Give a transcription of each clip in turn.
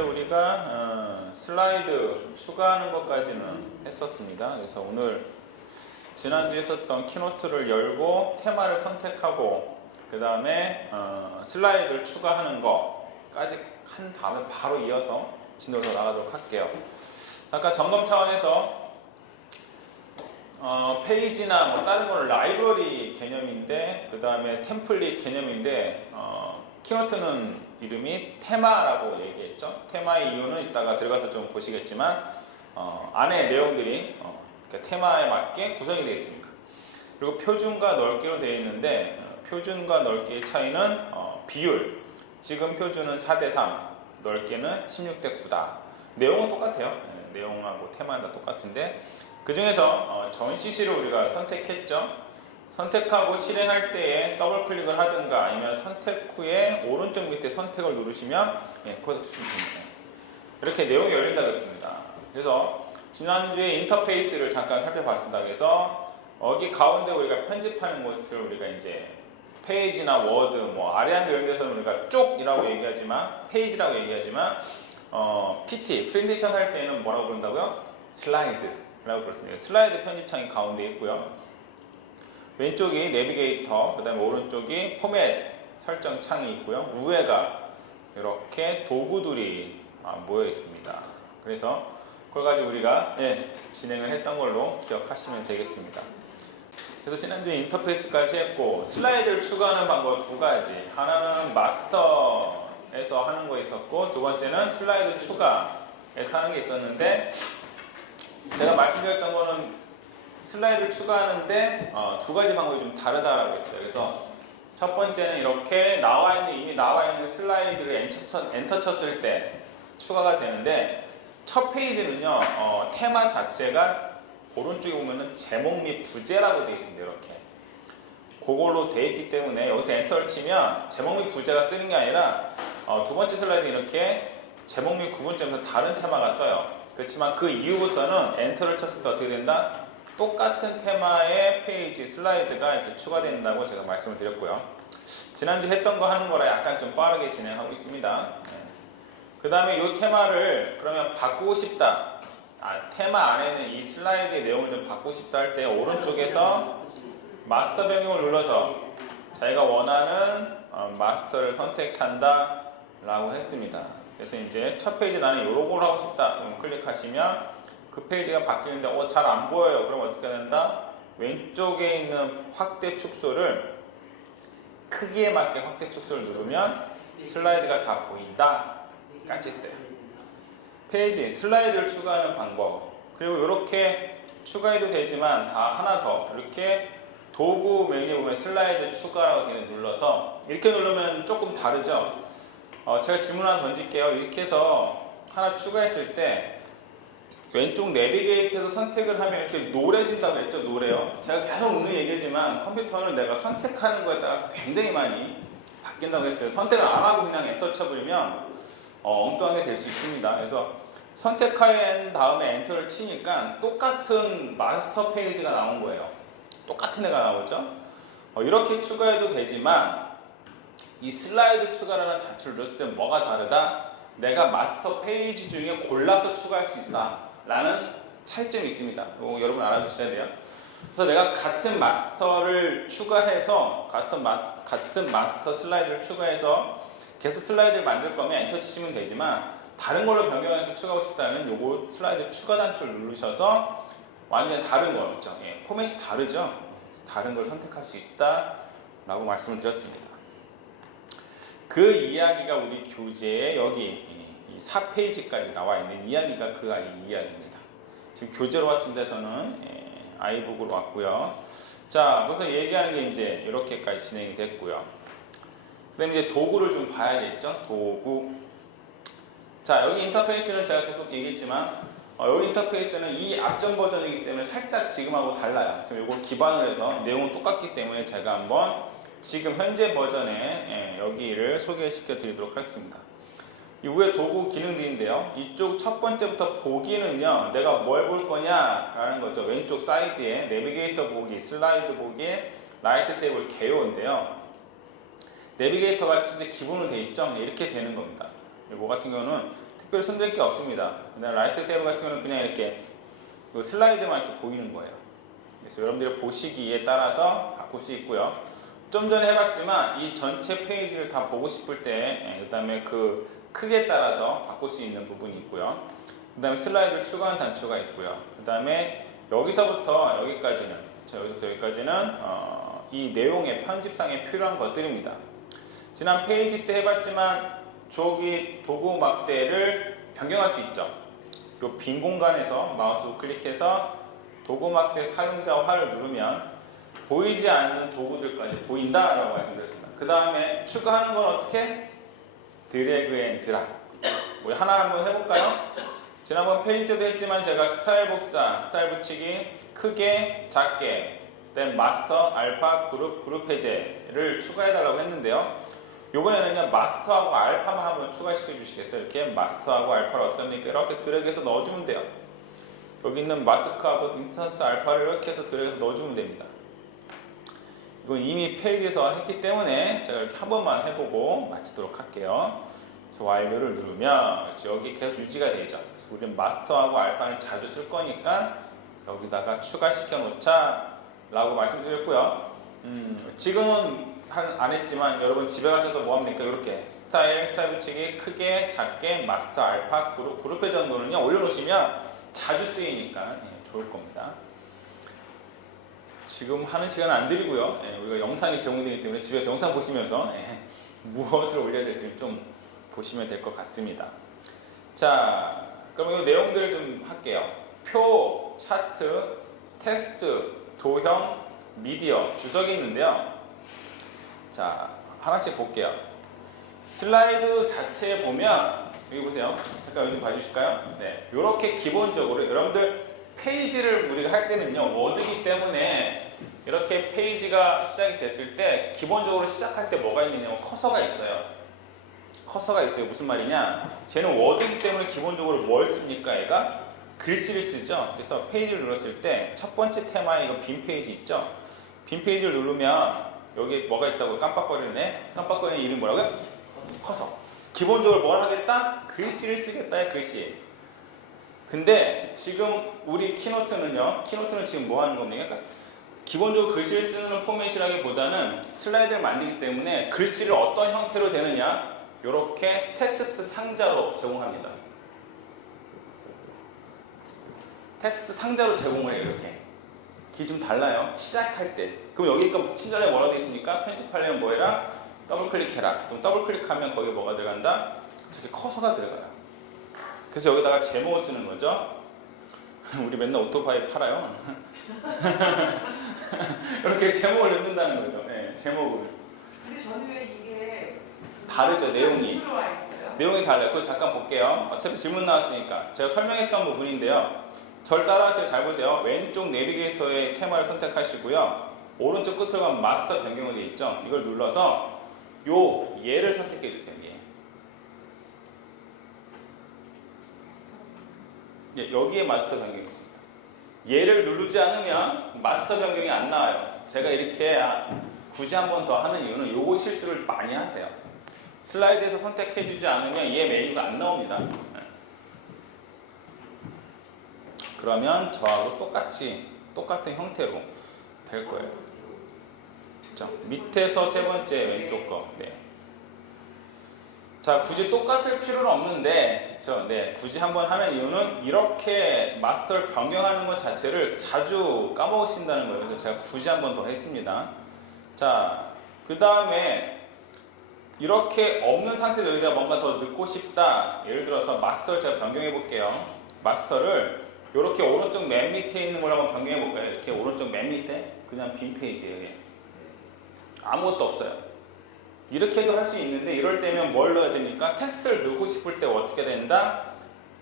우리가 슬라이드 추가하는 것까지는 했었습니다. 그래서 오늘 지난주에 썼던 키노트를 열고 테마를 선택하고 그 다음에 슬라이드를 추가하는 것까지 한 다음에 바로 이어서 진도로 나가도록 할게요. 잠깐 점검 차원에서 페이지나 뭐 다른 거는 라이브러리 개념인데 그 다음에 템플릿 개념인데 키노트는 이름이 테마라고 얘기했죠. 테마의 이유는 이따가 들어가서 좀 보시겠지만 안에 내용들이 테마에 맞게 구성이 되어 있습니다. 그리고 표준과 넓기로 되어 있는데 표준과 넓기의 차이는 비율. 지금 표준은 4:3, 넓기는 16:9다. 내용은 똑같아요. 내용하고 테마는 다 똑같은데 그 중에서 전 CC를 우리가 선택했죠. 선택하고 실행할 때에 더블 클릭을 하든가 아니면 선택 후에 오른쪽 밑에 선택을 누르시면 거기다 두시면 됩니다. 이렇게 내용이 열린다고 했습니다. 그래서 지난주에 인터페이스를 잠깐 살펴봤습니다. 그래서 여기 가운데 우리가 편집하는 것을 우리가 이제 페이지나 워드, 뭐 아래한 이런 데서는 우리가 쪽이라고 얘기하지만 페이지라고 얘기하지만 PT, 프레젠테이션 할 때는 뭐라고 부른다고요? 슬라이드라고 부르습니다. 슬라이드 편집창이 가운데 있고요. 왼쪽이 내비게이터, 그 다음에 오른쪽이 포맷 설정 창이 있고요. 우회가 이렇게 도구들이 모여 있습니다. 그래서 그걸 가지고 우리가 진행을 했던 걸로 기억하시면 되겠습니다. 그래서 지난주에 인터페이스까지 했고 슬라이드를 추가하는 방법 두 가지. 하나는 마스터에서 하는 거 있었고 두 번째는 슬라이드 추가에서 하는 게 있었는데 제가 말씀드렸던 거는 슬라이드를 추가하는데 두 가지 방법이 좀 다르다라고 했어요. 그래서 첫 번째는 이렇게 이미 나와 있는 슬라이드를 엔터 쳤을 때 추가가 되는데 첫 페이지는요 테마 자체가 오른쪽에 보면은 제목 및 부제라고 되어 있습니다. 이렇게 그걸로 되어 있기 때문에 여기서 엔터를 치면 제목 및 부제가 뜨는 게 아니라 두 번째 슬라이드 이렇게 제목 및 구분점에서 다른 테마가 떠요. 그렇지만 그 이후부터는 엔터를 쳤을 때 어떻게 된다? 똑같은 테마의 페이지, 슬라이드가 이렇게 추가된다고 제가 말씀을 드렸고요. 지난주 했던 거 하는 거라 약간 좀 빠르게 진행하고 있습니다. 그 다음에 이 테마를 그러면 바꾸고 싶다. 테마 안에는 이 슬라이드의 내용을 좀 바꾸고 싶다 할 때 오른쪽에서 마스터 변경을 눌러서 자기가 원하는 마스터를 선택한다 라고 했습니다. 그래서 이제 첫 페이지 나는 요걸 하고 싶다. 그럼 클릭하시면 그 페이지가 바뀌는데 잘 안 보여요. 그럼 어떻게 된다? 왼쪽에 있는 확대 축소를 크기에 맞게 확대 축소를 누르면 슬라이드가 다 보인다 까지 있어요. 페이지, 슬라이드를 추가하는 방법 그리고 이렇게 추가해도 되지만 다 하나 더 이렇게 도구 메뉴에 보면 슬라이드 추가라고 눌러서 이렇게 누르면 조금 다르죠. 제가 질문 하나 던질게요. 이렇게 해서 하나 추가했을 때 왼쪽 내비게이터에서 선택을 하면 이렇게 노래진다고 했죠. 노래요. 제가 계속 오늘 얘기하지만 컴퓨터는 내가 선택하는 거에 따라서 굉장히 많이 바뀐다고 했어요. 선택을 안 하고 그냥 엔터 쳐버리면 엉뚱하게 될 수 있습니다. 그래서 선택한 다음에 엔터를 치니까 똑같은 마스터 페이지가 나온 거예요. 똑같은 애가 나오죠. 이렇게 추가해도 되지만 이 슬라이드 추가라는 단추를 눌렀을 때 뭐가 다르다? 내가 마스터 페이지 중에 골라서 추가할 수 있다 라는 차이점이 있습니다. 이거 여러분 알아주셔야 돼요. 그래서 내가 같은 마스터를 추가해서 같은 마스터 슬라이드를 추가해서 계속 슬라이드를 만들 거면 엔터 치시면 되지만 다른 걸로 변경해서 추가하고 싶다면 요거 슬라이드 추가 단추를 누르셔서 완전히 다른 거 있죠. 포맷이 다르죠. 다른 걸 선택할 수 있다 라고 말씀을 드렸습니다. 그 이야기가 우리 교재에 여기 4페이지까지 나와 있는 이야기가 그 이야기입니다. 지금 교재로 왔습니다. 저는 아이북으로 왔고요. 자, 그래서 얘기하는 게 이제 이렇게까지 진행이 됐고요. 그다음에 이제 도구를 좀 봐야겠죠. 도구. 자, 여기 인터페이스는 제가 계속 얘기했지만 여기 인터페이스는 이 앞전 버전이기 때문에 살짝 지금하고 달라요. 지금 이걸 기반으로 해서 내용은 똑같기 때문에 제가 한번 지금 현재 버전에 여기를 소개시켜 드리도록 하겠습니다. 이후에 도구 기능들인데요. 이쪽 첫 번째부터 보기는요. 내가 뭘 볼 거냐 라는 거죠. 왼쪽 사이드에 내비게이터 보기, 슬라이드 보기에 라이트 테이블 개요인데요. 내비게이터가 이제 기본으로 되어 있죠. 이렇게 되는 겁니다. 이거 같은 경우는 특별히 손댈 게 없습니다. 그다음 라이트 탭 같은 경우는 그냥 이렇게 그 슬라이드만 이렇게 보이는 거예요. 그래서 여러분들이 보시기에 따라서 바꿀 수 있고요. 좀 전에 해봤지만 이 전체 페이지를 다 보고 싶을 때 그다음에 그 크기에 따라서 바꿀 수 있는 부분이 있고요. 그다음에 슬라이드를 추가한 단추가 있고요. 그다음에 여기서부터 여기까지는 이 내용의 편집상에 필요한 것들입니다. 지난 페이지 때 해봤지만 저기 도구 막대를 변경할 수 있죠. 이 빈 공간에서 마우스 클릭해서 도구 막대 사용자 화를 누르면 보이지 않는 도구들까지 보인다라고 말씀드렸습니다. 그 다음에 추가하는 건 어떻게? 드래그 앤 드랍. 우리 하나 한번 해볼까요? 지난번 페이지 때도 했지만 제가 스타일 복사, 스타일 붙이기, 크게, 작게, 그다음 마스터, 알파, 그룹 해제를 추가해달라고 했는데요. 이번에는요 마스터하고 알파만 한번 추가시켜 주시겠어요? 이렇게 마스터하고 알파를 어떻게 합니까? 이렇게 드래그해서 넣어주면 돼요. 여기 있는 마스크하고 인스턴스 알파를 이렇게 해서 드래그해서 넣어주면 됩니다. 이건 이미 페이지에서 했기 때문에 제가 이렇게 한 번만 해보고 마치도록 할게요. 그래서 완료를 누르면 여기 계속 유지가 되죠. 그래서 우리는 마스터하고 알파는 자주 쓸 거니까 여기다가 추가시켜 놓자 라고 말씀드렸고요. 지금은 안 했지만 여러분 집에 가셔서 뭐 하면 됩니까? 이렇게 스타일 붙이기, 크게, 작게, 마스터, 알파, 그룹 회 정도는요 올려놓으시면 자주 쓰이니까 좋을 겁니다. 지금 하는 시간은 안 드리고요. 우리가 영상이 제공되기 때문에 집에서 영상 보시면서 무엇을 올려야 될지 좀 보시면 될 것 같습니다. 자, 그럼 이 내용들을 좀 할게요. 표, 차트, 텍스트, 도형, 미디어, 주석이 있는데요. 자, 하나씩 볼게요. 슬라이드 자체에 보면 여기 보세요. 잠깐 여기 좀 봐주실까요? 네, 이렇게 기본적으로 여러분들 페이지를 우리가 할 때는요 워드이기 때문에 이렇게 페이지가 시작이 됐을 때 기본적으로 시작할 때 뭐가 있느냐면 커서가 있어요. 커서가 있어요. 무슨 말이냐? 쟤는 워드이기 때문에 기본적으로 뭘 씁니까? 얘가 글씨를 쓰죠. 그래서 페이지를 눌렀을 때 첫 번째 테마에 이거 빈 페이지 있죠? 빈 페이지를 누르면 여기 뭐가 있다고 깜빡거리네? 깜빡거리는 이름이 뭐라고요? 커서. 기본적으로 뭘 하겠다? 글씨를 쓰겠다의 글씨. 근데 지금 우리 키노트는요, 키노트는 지금 뭐 하는 겁니까? 그러니까 기본적으로 글씨를 쓰는 포맷이라기보다는 슬라이드를 만들기 때문에 글씨를 어떤 형태로 되느냐? 이렇게 텍스트 상자로 제공합니다. 텍스트 상자로 제공을 해요, 이렇게. 이게 좀 달라요. 시작할 때. 그럼 여기가 친절하게 뭐라고 되어 있으니까 편집하려면 뭐 해라? 더블 클릭해라. 그럼 더블 클릭하면 거기에 뭐가 들어간다? 저렇게 커서가 들어가요. 그래서 여기다가 제목을 쓰는 거죠. 우리 맨날 오토바이 팔아요. 이렇게 제목을 넣는다는 거죠. 네, 제목을. 근데 저는 왜 이게 다르죠, 내용이. 들어와 있어요? 내용이 달라요. 그래서 잠깐 볼게요. 어차피 질문 나왔으니까. 제가 설명했던 부분인데요. 절 따라하세요. 잘 보세요. 왼쪽 내비게이터의 테마를 선택하시고요. 오른쪽 끝으로 가면 마스터 변경으로 되어 있죠. 이걸 눌러서 얘를 선택해 주세요. 여기에 마스터 변경이 있습니다. 얘를 누르지 않으면 마스터 변경이 안 나와요. 제가 이렇게 굳이 한 번 더 하는 이유는 요거 실수를 많이 하세요. 슬라이드에서 선택해 주지 않으면 얘 메뉴가 안 나옵니다. 그러면 저하고 똑같은 형태로 될 거예요. 그렇죠? 밑에서 세 번째 왼쪽 거. 네. 자, 굳이 똑같을 필요는 없는데, 그쵸? 네, 굳이 한번 하는 이유는 이렇게 마스터를 변경하는 것 자체를 자주 까먹으신다는 거예요. 그래서 제가 굳이 한번 더 했습니다. 자, 그 다음에 이렇게 없는 상태에서 여기다 뭔가 더 넣고 싶다. 예를 들어서 마스터를 제가 변경해 볼게요. 마스터를 이렇게 오른쪽 맨 밑에 있는 걸 한번 변경해 볼까요? 이렇게 오른쪽 맨 밑에 그냥 빈 페이지예요. 아무것도 없어요. 이렇게도 할 수 있는데 이럴 때면 뭘 넣어야 됩니까? 텍스트를 넣고 싶을 때 어떻게 된다?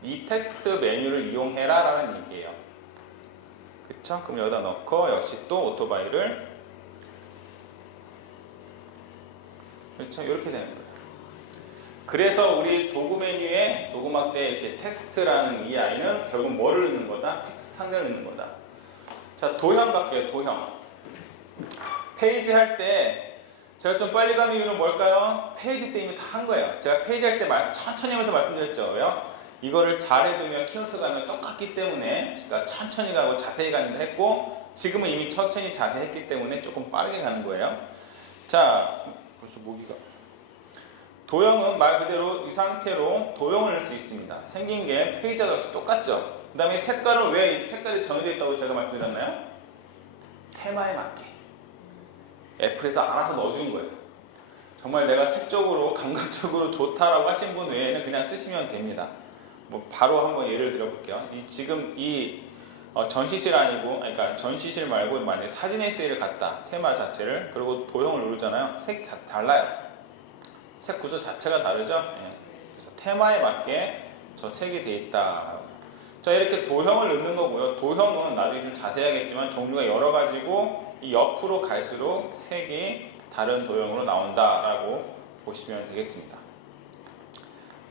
이 텍스트 메뉴를 이용해라 라는 얘기예요. 그쵸? 그럼 여기다 넣고 역시 또 오토바이를 그렇죠? 이렇게 되는 거예요. 그래서 우리 도구 메뉴에 도구 막대에 이렇게 텍스트라는 이 아이는 결국 뭐를 넣는 거다? 텍스트 상자를 넣는 거다. 자, 도형 갈게요. 도형. 페이지 할 때 제가 좀 빨리 가는 이유는 뭘까요? 페이지 때 이미 다 한 거예요. 제가 페이지 할 때 천천히 하면서 말씀드렸죠. 왜요? 이거를 잘 해두면 키노트 가면 똑같기 때문에 제가 천천히 가고 자세히 가는데 했고, 지금은 이미 천천히 자세히 했기 때문에 조금 빠르게 가는 거예요. 자, 벌써 모기가. 도형은 말 그대로 이 상태로 도형을 넣을 수 있습니다. 생긴 게 페이지와 역시 똑같죠. 그 다음에 색깔은 왜 색깔이 정해져 있다고 제가 말씀드렸나요? 테마에 맞게 애플에서 알아서 넣어준 거예요. 정말 내가 색적으로 감각적으로 좋다라고 하신 분 외에는 그냥 쓰시면 됩니다. 뭐 바로 한번 예를 들어볼게요. 지금 이 전시실 아니고, 그러니까 전시실 말고 만약에 사진 에세이를 갖다 테마 자체를, 그리고 도형을 누르잖아요. 색이 달라요. 색 구조 자체가 다르죠. 예. 그래서 테마에 맞게 저 색이 돼 있다. 자, 이렇게 도형을 넣는 거고요. 도형은 나중에 좀 자세하겠지만 종류가 여러 가지고, 이 옆으로 갈수록 색이 다른 도형으로 나온다라고 보시면 되겠습니다.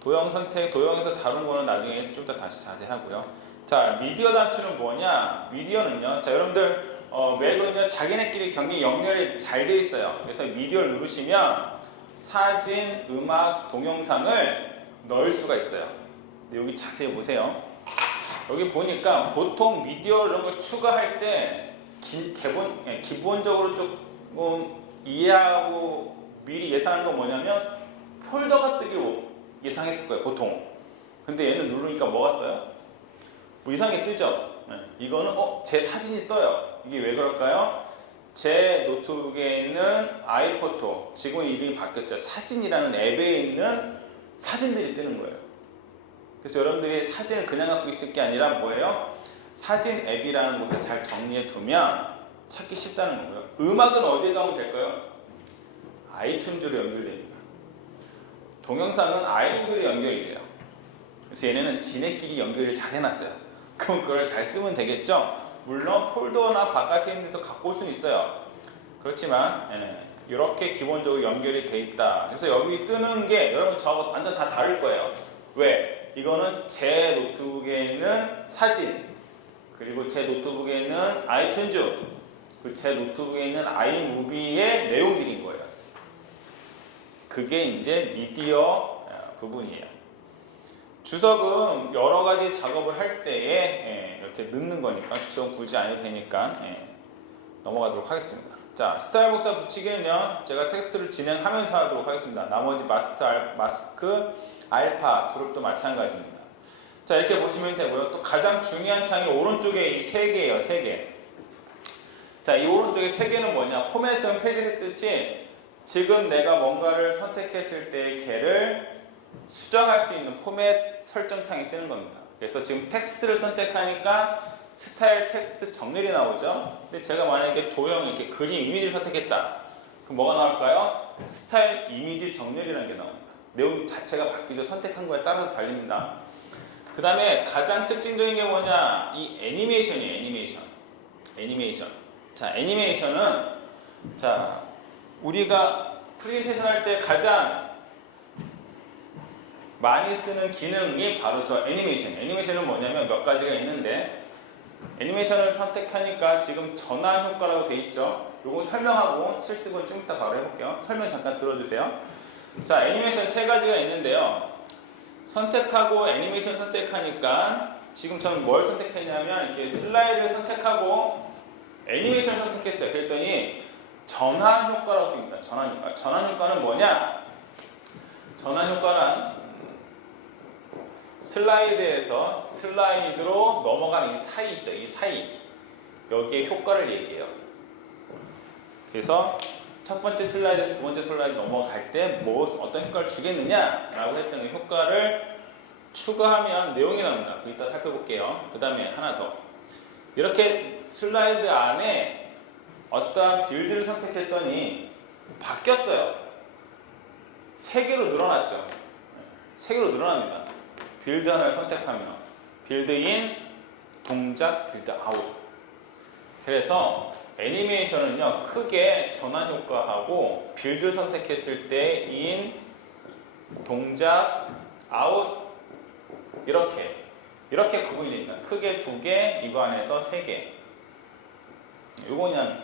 도형 선택, 도형에서 다룬 거는 나중에 좀 더 다시 자세하고요. 자, 미디어 단추는 뭐냐? 미디어는요, 자, 여러분들 맥은요 자기네끼리 경계 연결이 잘 돼 있어요. 그래서 미디어를 누르시면 사진, 음악, 동영상을 넣을 수가 있어요. 근데 여기 자세히 보세요. 여기 보니까 보통 미디어 이런 걸 추가할 때 기본적으로 조금 이해하고 미리 예상하는 건 뭐냐면 폴더가 뜨기로 예상했을 거예요, 보통. 근데 얘는 누르니까 뭐가 떠요? 뭐 이상하게 뜨죠? 네. 이거는 제 사진이 떠요. 이게 왜 그럴까요? 제 노트북에 있는 아이포토, 지금 이름이 바뀌었죠. 사진이라는 앱에 있는 사진들이 뜨는 거예요. 그래서 여러분들이 사진을 그냥 갖고 있을 게 아니라 뭐예요? 사진 앱이라는 곳에 잘 정리해 두면 찾기 쉽다는 거고요. 음악은 어디에 가면 될까요? 아이튠즈로 연결됩니다. 동영상은 아이구글에 연결이 돼요. 그래서 얘네는 지네끼리 연결을 잘 해놨어요. 그럼 그걸 잘 쓰면 되겠죠? 물론 폴더나 바깥에 있는 데서 갖고 올 수는 있어요. 그렇지만 이렇게 기본적으로 연결이 돼 있다. 그래서 여기 뜨는 게 여러분 저하고 완전 다 다를 거예요. 왜? 이거는 제 노트북에 있는 사진, 그리고 제 노트북에 있는 아이튠즈, 제 노트북에 있는 아이무비의 내용들인 거예요. 그게 이제 미디어 부분이에요. 주석은 여러 가지 작업을 할 때에 이렇게 넣는 거니까 주석은 굳이 안 해도 되니까 넘어가도록 하겠습니다. 자, 스타일 복사 붙이기는요, 제가 텍스트를 진행하면서 하도록 하겠습니다. 나머지 마스크, 알파, 그룹도 마찬가지입니다. 자, 이렇게 보시면 되고요. 또 가장 중요한 창이 오른쪽에 이 세 개예요, 세 개. 자, 이 오른쪽에 세 개는 뭐냐? 포맷은 페이지 뜻이 지금 내가 뭔가를 선택했을 때 걔를 수정할 수 있는 포맷 설정 창이 뜨는 겁니다. 그래서 지금 텍스트를 선택하니까 스타일 텍스트 정렬이 나오죠. 근데 제가 만약에 도형 이렇게 그림 이미지를 선택했다. 그럼 뭐가 나올까요? 스타일 이미지 정렬이라는 게 나옵니다. 내용 자체가 바뀌죠. 선택한 거에 따라서 달립니다. 그 다음에 가장 특징적인 게 뭐냐? 이 애니메이션이에요. 애니메이션. 자, 애니메이션은 자, 우리가 프레젠테이션 할 때 가장 많이 쓰는 기능이 바로 저 애니메이션이에요. 애니메이션은 뭐냐면 몇 가지가 있는데, 애니메이션을 선택하니까 지금 전환 효과라고 돼 있죠. 요거 설명하고 실습은 좀 이따 바로 해볼게요. 설명 잠깐 들어주세요. 자, 애니메이션 세 가지가 있는데요. 선택하고 애니메이션 선택하니까 지금 저는 뭘 선택했냐면 이렇게 슬라이드를 선택하고 애니메이션 선택했어요. 그랬더니 전환 효과라고 됩니다. 전환 효과. 전환 효과는 뭐냐? 전환 효과는 슬라이드에서 슬라이드로 넘어가는 이 사이 있죠. 이 사이. 여기에 효과를 얘기해요. 그래서 첫 번째 슬라이드, 두 번째 슬라이드 넘어갈 때 어떤 효과를 주겠느냐라고 했던 그 효과를 추가하면 내용이 나옵니다. 이따 살펴볼게요. 그 다음에 하나 더. 이렇게 슬라이드 안에 어떠한 빌드를 선택했더니 바뀌었어요. 세 개로 늘어났죠. 세 개로 늘어납니다. 빌드 하나를 선택하면 빌드 인, 동작, 빌드 아웃. 그래서 애니메이션은요, 크게 전환 효과하고 빌드 선택했을 때 인, 동작, 아웃, 이렇게 구분이 됩니다. 크게 두 개, 이거 안에서 세 개. 요거 그냥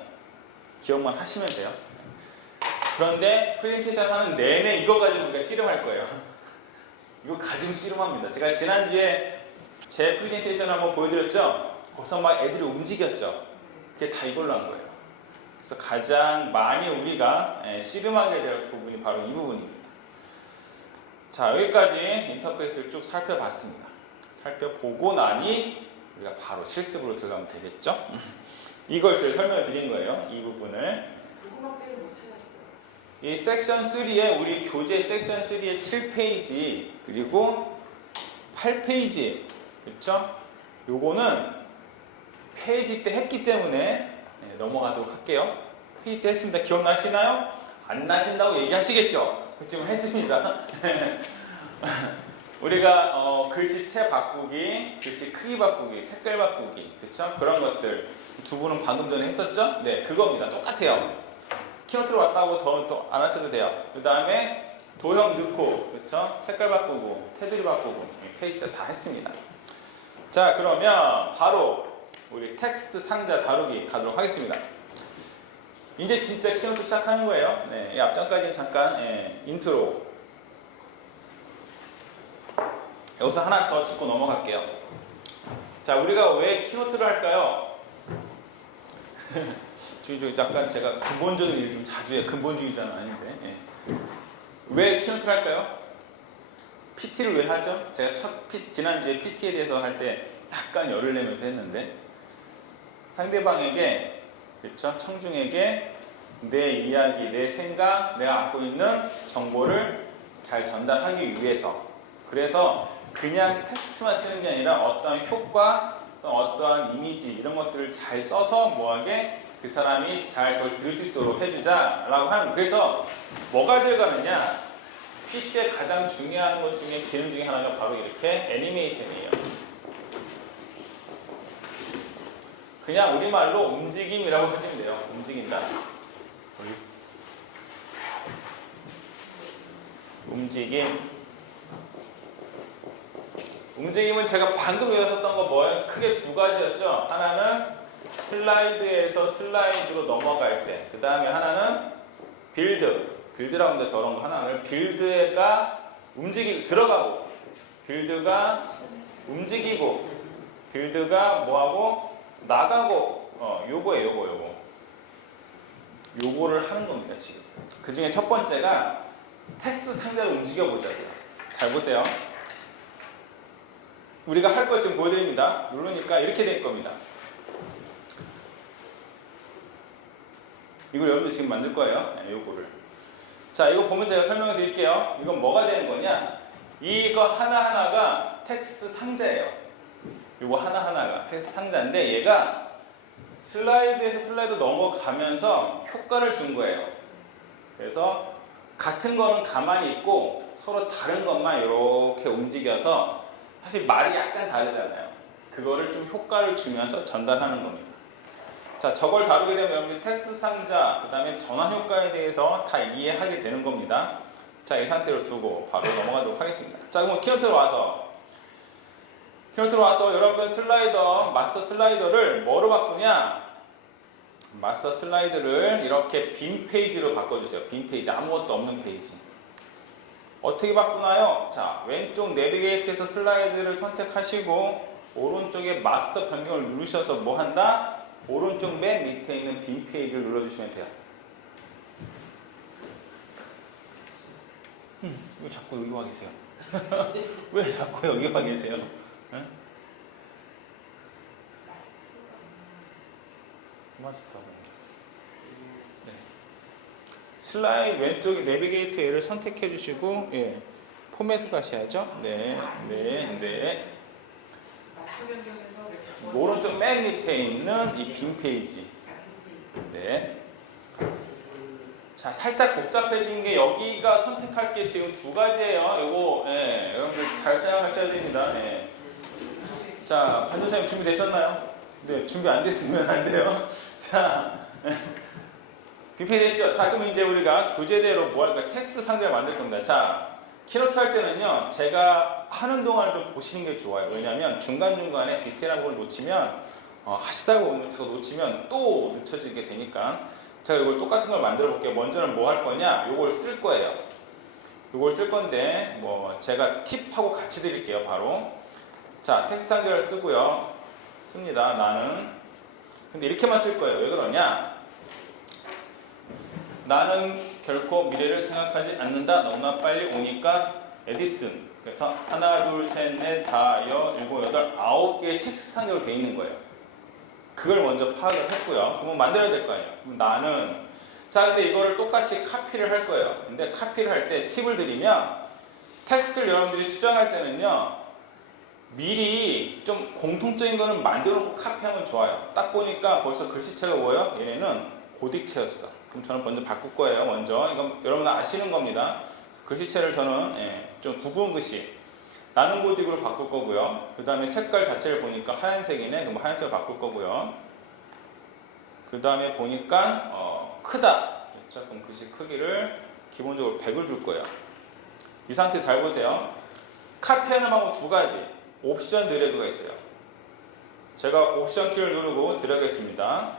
기억만 하시면 돼요. 그런데 프레젠테이션 하는 내내 이거 가지고 우리가 씨름할 거예요. 이거 가지고 씨름합니다. 제가 지난주에 제 프레젠테이션 한번 보여드렸죠? 거기서 막 애들이 움직였죠? 그게 다 이걸로 한 거예요. 그래서 가장 많이 우리가 씨름하게 될 부분이 바로 이 부분입니다. 자, 여기까지 인터페이스를 쭉 살펴봤습니다. 살펴보고 나니 우리가 바로 실습으로 들어가면 되겠죠? 이걸 제가 설명을 드린 거예요. 이 부분을. 요거밖에 못 찾았어요. 이 섹션 3에 우리 교재 섹션 3의 7페이지 그리고 8페이지 그렇죠? 요거는 페이지 때 했기 때문에 넘어가도록 할게요. 페이지 때 했습니다. 기억나시나요? 안 나신다고 얘기하시겠죠? 그렇지만 했습니다. 우리가 글씨체 바꾸기, 글씨 크기 바꾸기, 색깔 바꾸기 그렇죠? 그런 것들 두 분은 방금 전에 했었죠? 네, 그겁니다. 똑같아요. 키노트로 왔다고 더 안 하셔도 돼요. 그 다음에 도형 넣고 그렇죠? 색깔 바꾸고 테두리 바꾸고 페이지 때 다 했습니다. 자, 그러면 바로 우리 텍스트 상자 다루기 가도록 하겠습니다. 이제 진짜 키노트 시작하는 거예요. 네, 이 앞전까지는 잠깐 인트로. 여기서 하나 더 짚고 넘어갈게요. 자, 우리가 왜 키노트를 할까요? 약간 제가 근본적인 일 좀 자주 해요. 근본주의자는 아닌데. 왜 키노트를 할까요? PT를 왜 하죠? 제가 지난주에 PT에 대해서 할 때 약간 열을 내면서 했는데 상대방에게 그렇죠? 청중에게 내 이야기, 내 생각, 내가 갖고 있는 정보를 잘 전달하기 위해서 그래서 그냥 텍스트만 쓰는 게 아니라 어떠한 효과, 어떠한 이미지 이런 것들을 잘 써서 뭐하게 그 사람이 잘 그걸 들을 수 있도록 해주자라고 하는 그래서 뭐가 들어가느냐 PC에 가장 중요한 것 중에 기능 중에 하나가 바로 이렇게 애니메이션이에요. 그냥 우리말로 움직임이라고 하시면 돼요. 움직인다. 움직임은 제가 방금 외웠었던 거 뭐예요? 크게 두 가지였죠. 하나는 슬라이드에서 슬라이드로 넘어갈 때, 그 다음에 하나는 빌드라고 하는데 저런 거 하나는 빌드가 들어가고, 빌드가 움직이고, 빌드가 뭐하고 나가고, 요거예요. 요거를 하는 겁니다, 지금. 그 중에 첫 번째가 텍스트 상자를 움직여보자고요. 잘 보세요. 우리가 할 거 지금 보여드립니다. 누르니까 이렇게 될 겁니다. 이걸 여러분들 지금 만들 거예요. 요거를. 자, 이거 보면서 제가 설명을 드릴게요. 이건 뭐가 되는 거냐? 이거 하나하나가 텍스트 상자예요. 이거 하나하나가 텍스트 상자인데 얘가 슬라이드에서 슬라이드 넘어가면서 효과를 준 거예요. 그래서 같은 거는 가만히 있고 서로 다른 것만 이렇게 움직여서 사실 말이 약간 다르잖아요. 그거를 좀 효과를 주면서 전달하는 겁니다. 자, 저걸 다루게 되면 여러분들 텍스트 상자, 그 다음에 전환 효과에 대해서 다 이해하게 되는 겁니다. 자, 이 상태로 두고 바로 넘어가도록 하겠습니다. 자, 그럼 키노트로 와서 여러분들 마스터 슬라이더를 뭐로 바꾸냐? 마스터 슬라이드를 이렇게 빈 페이지로 바꿔주세요. 빈 페이지, 아무것도 없는 페이지. 어떻게 바꾸나요? 자, 왼쪽 내비게이트에서 슬라이드를 선택하시고 오른쪽에 마스터 변경을 누르셔서 뭐 한다? 오른쪽 맨 밑에 있는 빈 페이지를 눌러주시면 돼요. 왜 자꾸 여기 와 계세요? 왜 자꾸 여기 와 계세요? 응? 마스터. 네. 슬라이드 왼쪽에 내비게이터 A를 선택해 주시고 포맷을 가셔야죠. 네. 오른쪽 맨 밑에 있는 이 빈 페이지. 네. 자, 살짝 복잡해진 게 여기가 선택할 게 지금 두 가지예요. 요거 여러분들 잘 생각하셔야 됩니다. 자, 반 선생님 준비되셨나요? 네, 준비 안 됐으면 안 돼요. 자, 빈페이지 됐죠? 자, 그럼 이제 우리가 교재대로 뭐 할까? 텍스트 상자를 만들 겁니다. 자, 키노트 할 때는요, 제가 하는 동안 좀 보시는 게 좋아요. 왜냐하면 중간중간에 디테일한 걸 놓치면, 하시다가 오면 자꾸 놓치면 또 늦춰지게 되니까. 제가 이걸 똑같은 걸 만들어 볼게요. 먼저는 뭐 할 거냐? 이걸 쓸 거예요. 이걸 쓸 건데 뭐 제가 팁하고 같이 드릴게요. 바로 자 텍스트 한 줄 쓰고요. 씁니다. 나는 근데 이렇게만 쓸 거예요. 왜 그러냐? 나는 결코 미래를 생각하지 않는다. 너무나 빨리 오니까 에디슨. 그래서 하나, 둘, 셋, 넷, 다, 일곱, 여덟, 아홉 개의 텍스트 상으로 돼 있는 거예요. 그걸 먼저 파악을 했고요. 그러면 만들어야 될 거 아니에요. 그럼 나는 자 근데 이거를 똑같이 카피를 할 거예요. 근데 카피를 할 때 팁을 드리면 텍스트를 여러분들이 수정할 때는요. 미리 좀 공통적인 거는 만들어 놓고 카피하면 좋아요. 딱 보니까 벌써 글씨체가 뭐예요? 얘네는 고딕체였어. 그럼 저는 먼저 바꿀 거예요. 먼저 이건 여러분 아시는 겁니다. 글씨체를 저는 좀 구분 글씨 나는 고딕으로 바꿀 거고요. 그 다음에 색깔 자체를 보니까 하얀색이네. 그럼 하얀색을 바꿀 거고요. 그 다음에 보니까 크다. 그렇죠? 그럼 글씨 크기를 기본적으로 100을 둘 거예요. 이 상태 잘 보세요. 카피하는 방법 두 가지. 옵션 드래그가 있어요. 제가 옵션 키를 누르고 드래그했습니다.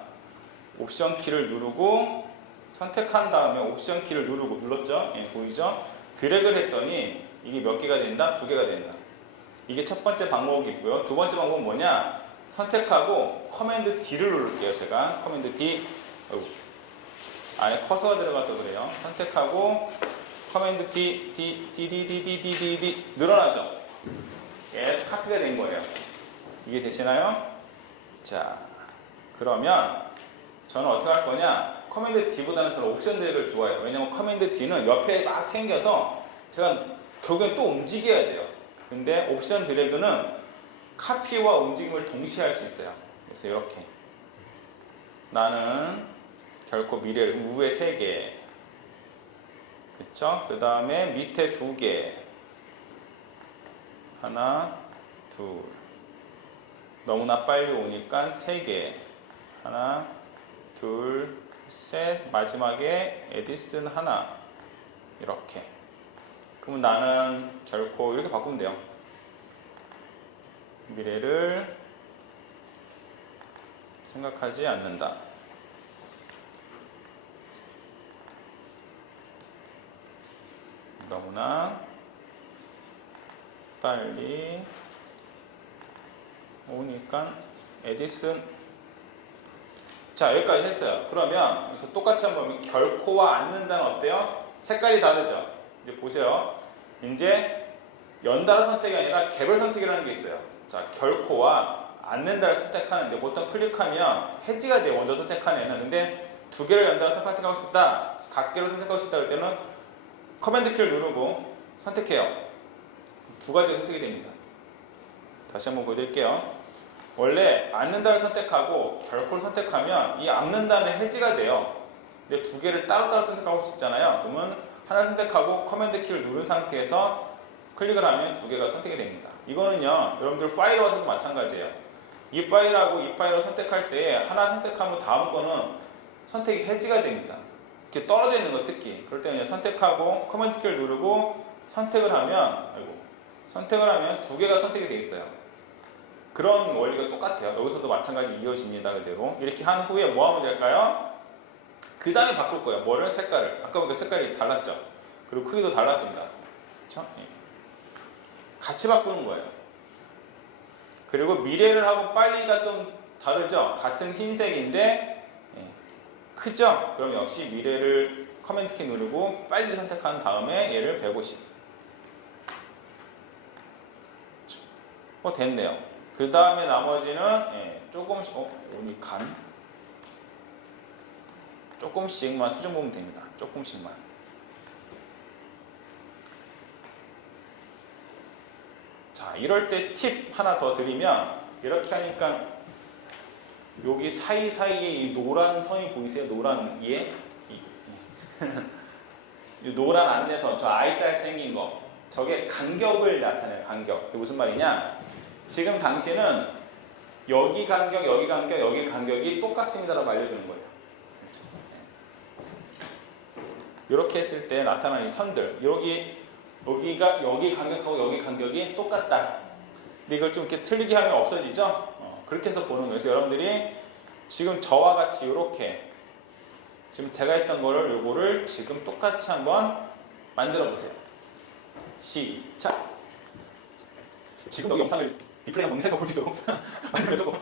옵션 키를 누르고 선택한 다음에 옵션 키를 누르고 눌렀죠? 예, 보이죠? 드래그를 했더니 이게 몇 개가 된다? 2개가 된다. 이게 첫 번째 방법이 있고요. 두 번째 방법은 뭐냐? 선택하고 커맨드 D를 누를게요. 제가 커맨드 D 아예 커서가 들어가서 그래요. 선택하고 커맨드 D 늘어나죠? 계속 카피가 된 거예요. 이게 되시나요? 자, 그러면 저는 어떻게 할 거냐? 커맨드 D보다는 저는 옵션 드래그를 좋아해요. 왜냐면 커맨드 D는 옆에 막 생겨서 제가 결국엔 또 움직여야 돼요. 근데 옵션 드래그는 카피와 움직임을 동시에 할 수 있어요. 그래서 이렇게 나는 결코 미래를 위에 3개 그렇죠? 그 다음에 밑에 2개 하나, 둘 너무나 빨리 오니까 3개 하나, 둘, 셋 마지막에 에디슨 하나 이렇게 그러면 나는 결코 이렇게 바꾸면 돼요. 미래를 생각하지 않는다. 너무나 빨리 오니까 에디슨 자 여기까지 했어요. 그러면 여기서 똑같이 한번 보면 결코와 않는다는 어때요? 색깔이 다르죠? 이제 보세요. 이제 연달아 선택이 아니라 개별 선택이라는 게 있어요. 자 결코와 않는다를 선택하는데 보통 클릭하면 해지가 돼요. 먼저 선택한 애는. 근데 2개를 연달아 선택하고 싶다. 각개로 선택하고 싶다 할 때는 커맨드 키를 누르고 선택해요. 2가지가 선택이 됩니다. 다시 한번 보여드릴게요. 원래 않는다를 선택하고 결코를 선택하면 이 않는다는 해지가 돼요. 근데 2개를 따로따로 선택하고 싶잖아요. 그러면 하나를 선택하고 커맨드 키를 누른 상태에서 클릭을 하면 2개가 선택이 됩니다. 이거는요 여러분들 파일 와서도 마찬가지예요. 이 파일하고 이 파일을 선택할 때 하나 선택하면 다음 거는 선택이 해지가 됩니다. 이렇게 떨어져 있는 거 특히 그럴 때는 선택하고 커맨드 키를 누르고 선택을 하면 2개가 선택이 되어 있어요. 그런 원리가 똑같아요. 여기서도 마찬가지 이어집니다. 그대로 이렇게 한 후에 뭐 하면 될까요? 그 다음에 바꿀 거예요. 뭐를? 색깔을. 아까 보니까 색깔이 달랐죠? 그리고 크기도 달랐습니다. 그렇죠? 같이 바꾸는 거예요. 그리고 미래를 하고 빨리가 좀 다르죠? 같은 흰색인데 크죠? 그럼 역시 미래를 커맨드 키 누르고 빨리 선택한 다음에 얘를 150 됐네요. 그 다음에 나머지는 조금씩 오니칸 조금씩만 수정 보면 됩니다. 조금씩만. 자, 이럴 때 팁 하나 더 드리면 이렇게 하니까 여기 사이사이에 이 노란 선이 보이세요? 노란 이 노란 안내선, 저 I자 생긴 거 저게 간격을 나타내요. 간격. 그게 무슨 말이냐? 지금 당신은 여기 간격, 여기 간격, 여기 간격이 똑같습니다라고 알려주는 거예요. 이렇게 했을 때 나타나는 이 선들, 여기가 여기 간격하고 여기 간격이 똑같다. 근데 이걸 좀 이렇게 틀리게 하면 없어지죠? 그렇게 해서 보는 거예요. 그래서 여러분들이 지금 저와 같이 이렇게 지금 제가 했던 거를 요거를 지금 똑같이 한번 만들어 보세요. 시작. 지금 여기 영상을 리플레이 한번 해서 볼 수 있도록 만들면 조금.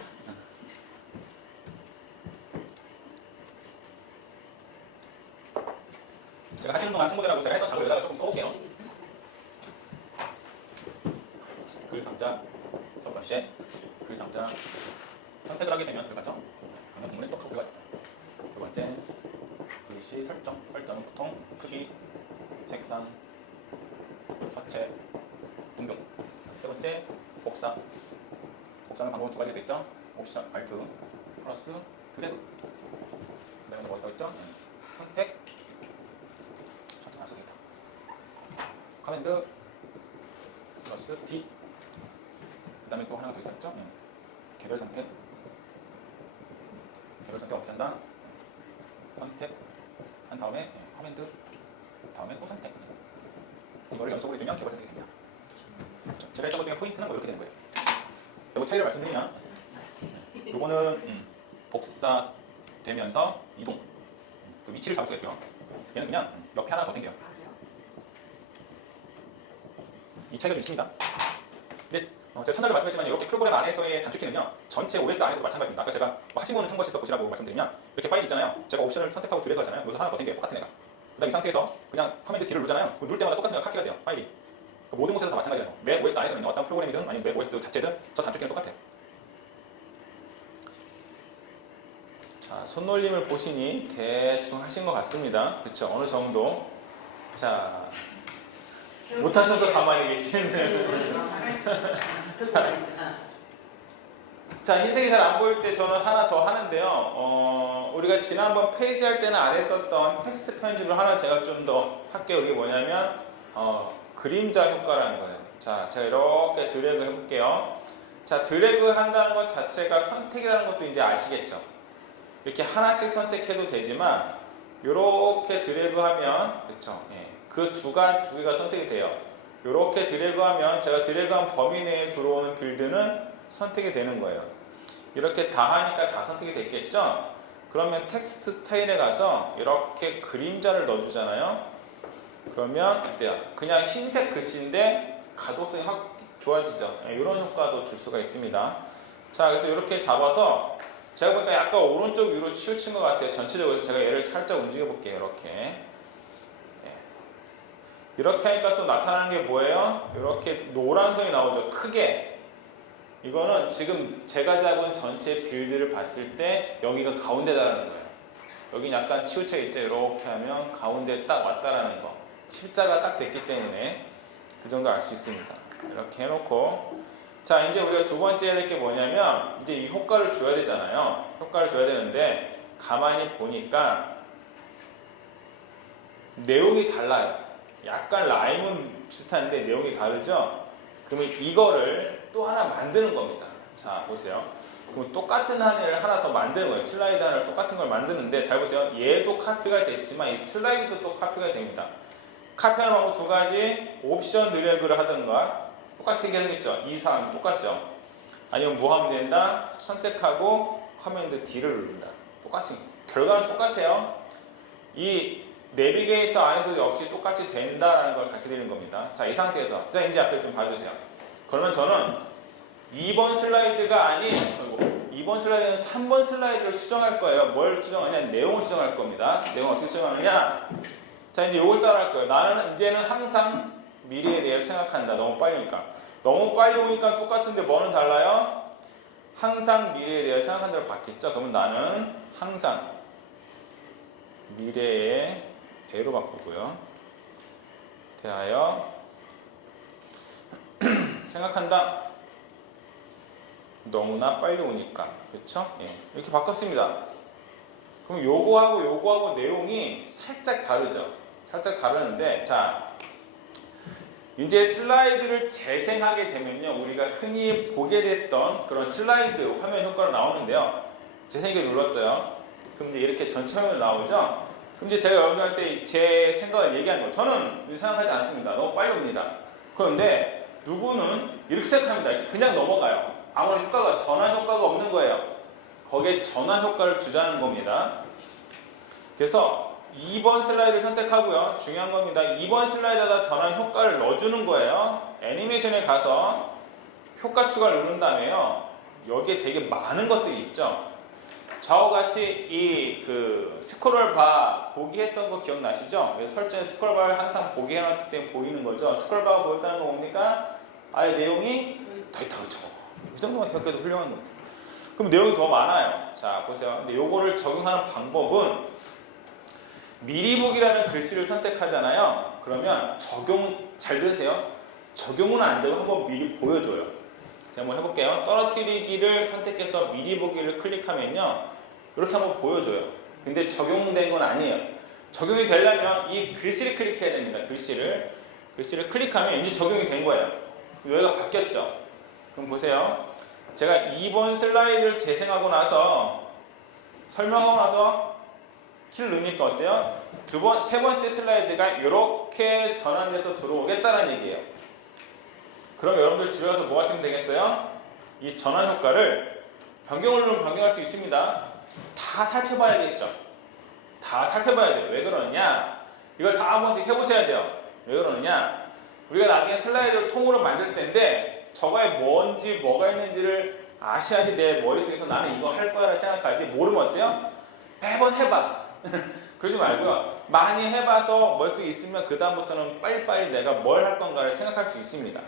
제가 하시는 동안 친구들하고 제가 했던 작업을 여기다가 조금 써볼게요. 글 상자, 첫 번째, 글 상자 선택을 하게 되면 들어가죠. 그러면 공문에 또 들어가죠. 두 번째, 글씨 설정은 보통 크기, 색상, 서체, 등등. 세 번째, 복사는 방법은 두 가지가 있죠. 옵션, 알트, 플러스, 드래그. 그다음에 뭐가 있죠? 선택 안 쓰겠다. 커맨드 플러스 D. 그다음에 또 하나 더 있었죠? 개별 선택 어떻게 한다? 선택한 다음에 커맨드 다음에 또 선택. 이거를 연속으로 해주면 개별 선택이 됩니다. 제가 했던 것 중에 포인트는 뭐 이렇게 되는 거예요. 이거 차이를 말씀드리면 요거는 복사되면서 이동, 그 위치를 잡을 수가 있고요. 얘는 그냥 옆에 하나 더 생겨요. 이 차이가 좀 있습니다. 근데 제가 첫날도 말씀했지만 이렇게 프로그램 안에서의 단축키는요 전체 OS 안에도 마찬가지입니다. 아까 제가 뭐 하신 거는 참고해서 보시라고 말씀드리면 이렇게 파일 있잖아요. 제가 옵션을 선택하고 드래그 하잖아요. 여기서 하나 더 생겨요. 똑같은 애가. 그다음 이 상태에서 그냥 커맨드 D를 누르잖아요. 누를 때마다 똑같은 애가 카피가 돼요. 파일이. 모든 곳에서 다 마찬가지예요. 맥 OS 안에서 있는 어떤 프로그램이든 아니면 맥 OS 자체든 저 단축키는 똑같아요. 자, 손놀림을 보시니 대충 하신 것 같습니다. 그렇죠? 어느 정도. 자, 못하셔서 가만히 계시는. 자, 흰색이 잘 안 보일 때 저는 하나 더 하는데요. 우리가 지난번 페이지 할 때는 안 했었던 텍스트 편집을 하나 제가 좀 더 할게요. 이게 뭐냐면 그림자 효과라는 거예요. 자, 제가 이렇게 드래그 해볼게요. 자, 드래그 한다는 것 자체가 선택이라는 것도 이제 아시겠죠? 이렇게 하나씩 선택해도 되지만 이렇게 드래그하면 그렇죠? 그 두 개가 선택이 돼요. 이렇게 드래그하면 제가 드래그한 범위 내에 들어오는 빌드는 선택이 되는 거예요. 이렇게 다 하니까 다 선택이 됐겠죠? 그러면 텍스트 스타일에 가서 이렇게 그림자를 넣어주잖아요. 그러면 어때요? 그냥 흰색 글씨인데 가독성이 확 좋아지죠. 이런 효과도 줄 수가 있습니다. 자, 그래서 이렇게 잡아서 제가 보니까 약간 오른쪽 위로 치우친 것 같아요. 전체적으로 제가 얘를 살짝 움직여 볼게요. 이렇게 하니까 또 나타나는 게 뭐예요? 이렇게 노란 선이 나오죠. 크게. 이거는 지금 제가 잡은 전체 빌드를 봤을 때 여기가 가운데다라는 거예요. 여긴 약간 치우쳐 있죠. 이렇게 하면 가운데 딱 왔다라는 거. 십자가 딱 됐기 때문에 그 정도 알 수 있습니다. 이렇게 해놓고 자, 이제 우리가 두 번째 해야 될 게 뭐냐면 이제 이 효과를 줘야 되잖아요. 효과를 줘야 되는데 가만히 보니까 내용이 달라요. 약간 라임은 비슷한데 내용이 다르죠? 그러면 이거를 또 하나 만드는 겁니다. 자, 보세요. 그럼 똑같은 하나를 하나 더 만드는 거예요. 슬라이드 하나를 똑같은 걸 만드는데 잘 보세요. 얘도 카피가 됐지만 이 슬라이드도 또 카피가 됩니다. 카피하는 방법 두 가지. 옵션 드래그를 하든가 똑같이 생겼죠? 이 사람 똑같죠? 아니면 뭐 하면 된다? 선택하고 커맨드 D를 누른다. 똑같이 결과는 똑같아요. 이 내비게이터 안에서도 역시 똑같이 된다라는 걸 가르쳐 드리는 겁니다. 자, 이 상태에서 자, 이제 앞에 좀 봐주세요. 그러면 저는 2번 슬라이드가 아닌 2번 슬라이드는 3번 슬라이드를 수정할 거예요. 뭘 수정하냐? 내용을 수정할 겁니다. 내용 어떻게 수정하느냐? 자, 이제 이걸 따라 할 거예요. 나는 이제는 항상 미래에 대해 생각한다. 너무 빨리 오니까. 너무 빨리 오니까 똑같은데 뭐는 달라요? 항상 미래에 대해 생각한다를 바뀌었죠. 그러면 나는 항상 미래에 대로 바꾸고요. 대하여 생각한다. 너무나 빨리 오니까. 그렇죠? 예. 이렇게 바꿨습니다. 그럼 요거하고 내용이 살짝 다르죠. 살짝 다르는데 자, 이제 슬라이드를 재생하게 되면요, 우리가 흔히 보게 됐던 그런 슬라이드 화면 효과로 나오는데요. 재생기 눌렀어요. 그럼 이제 이렇게 전체 화면으로 나오죠. 그럼 이제 제가 여러분들한테 제 생각을 얘기하는 거예요. 저는 생각하지 않습니다. 너무 빨리 옵니다. 그런데 누구는 이렇게 생각합니다. 이렇게 그냥 넘어가요. 아무런 효과가, 전환 효과가 없는 거예요. 거기에 전환 효과를 주자는 겁니다. 그래서 2번 슬라이드를 선택하고요. 중요한 겁니다. 2번 슬라이드에다 전환 효과를 넣어주는 거예요. 애니메이션에 가서 효과 추가를 누른 다음에요. 여기에 되게 많은 것들이 있죠. 저와 같이 이 스크롤 바 보기 했던 거 기억나시죠? 설정에 스크롤 바를 항상 보기 해놨기 때문에 보이는 거죠. 스크롤 바가 보였다는 건 뭡니까? 아예 내용이 더 있다, 그쵸? 이 정도만 기억해도 훌륭한 겁니다. 그럼 내용이 더 많아요. 자, 보세요. 근데 요거를 적용하는 방법은 미리 보기라는 글씨를 선택하잖아요. 그러면 잘 들으세요. 적용은 안 되고 한번 미리 보여줘요. 제가 한번 해볼게요. 떨어뜨리기를 선택해서 미리 보기를 클릭하면요. 이렇게 한번 보여줘요. 근데 적용된 건 아니에요. 적용이 되려면 이 글씨를 클릭해야 됩니다. 글씨를 클릭하면 이제 적용이 된 거예요. 여기가 바뀌었죠. 그럼 보세요. 제가 2번 슬라이드를 재생하고 나서 설명하고 나서 키를 누르니까 어때요? 세 번째 슬라이드가 이렇게 전환돼서 들어오겠다는 얘기예요. 그럼 여러분들 집에 가서 뭐 하시면 되겠어요? 이 전환 효과를 변경을 누르면 변경할 수 있습니다. 다 살펴봐야겠죠. 다 살펴봐야 돼요. 왜 그러느냐? 이걸 다 한 번씩 해보셔야 돼요. 왜 그러느냐? 우리가 나중에 슬라이드를 통으로 만들 텐데 저거에 뭔지 뭐가 있는지를 아셔야지 내 머릿속에서 나는 이거 할 거야라고 생각하지. 모르면 어때요? 매번 해봐. 그러지 말고요. 많이 해봐서 머릿속에 있으면 그 다음부터는 빨리빨리 내가 뭘 할 건가를 생각할 수 있습니다.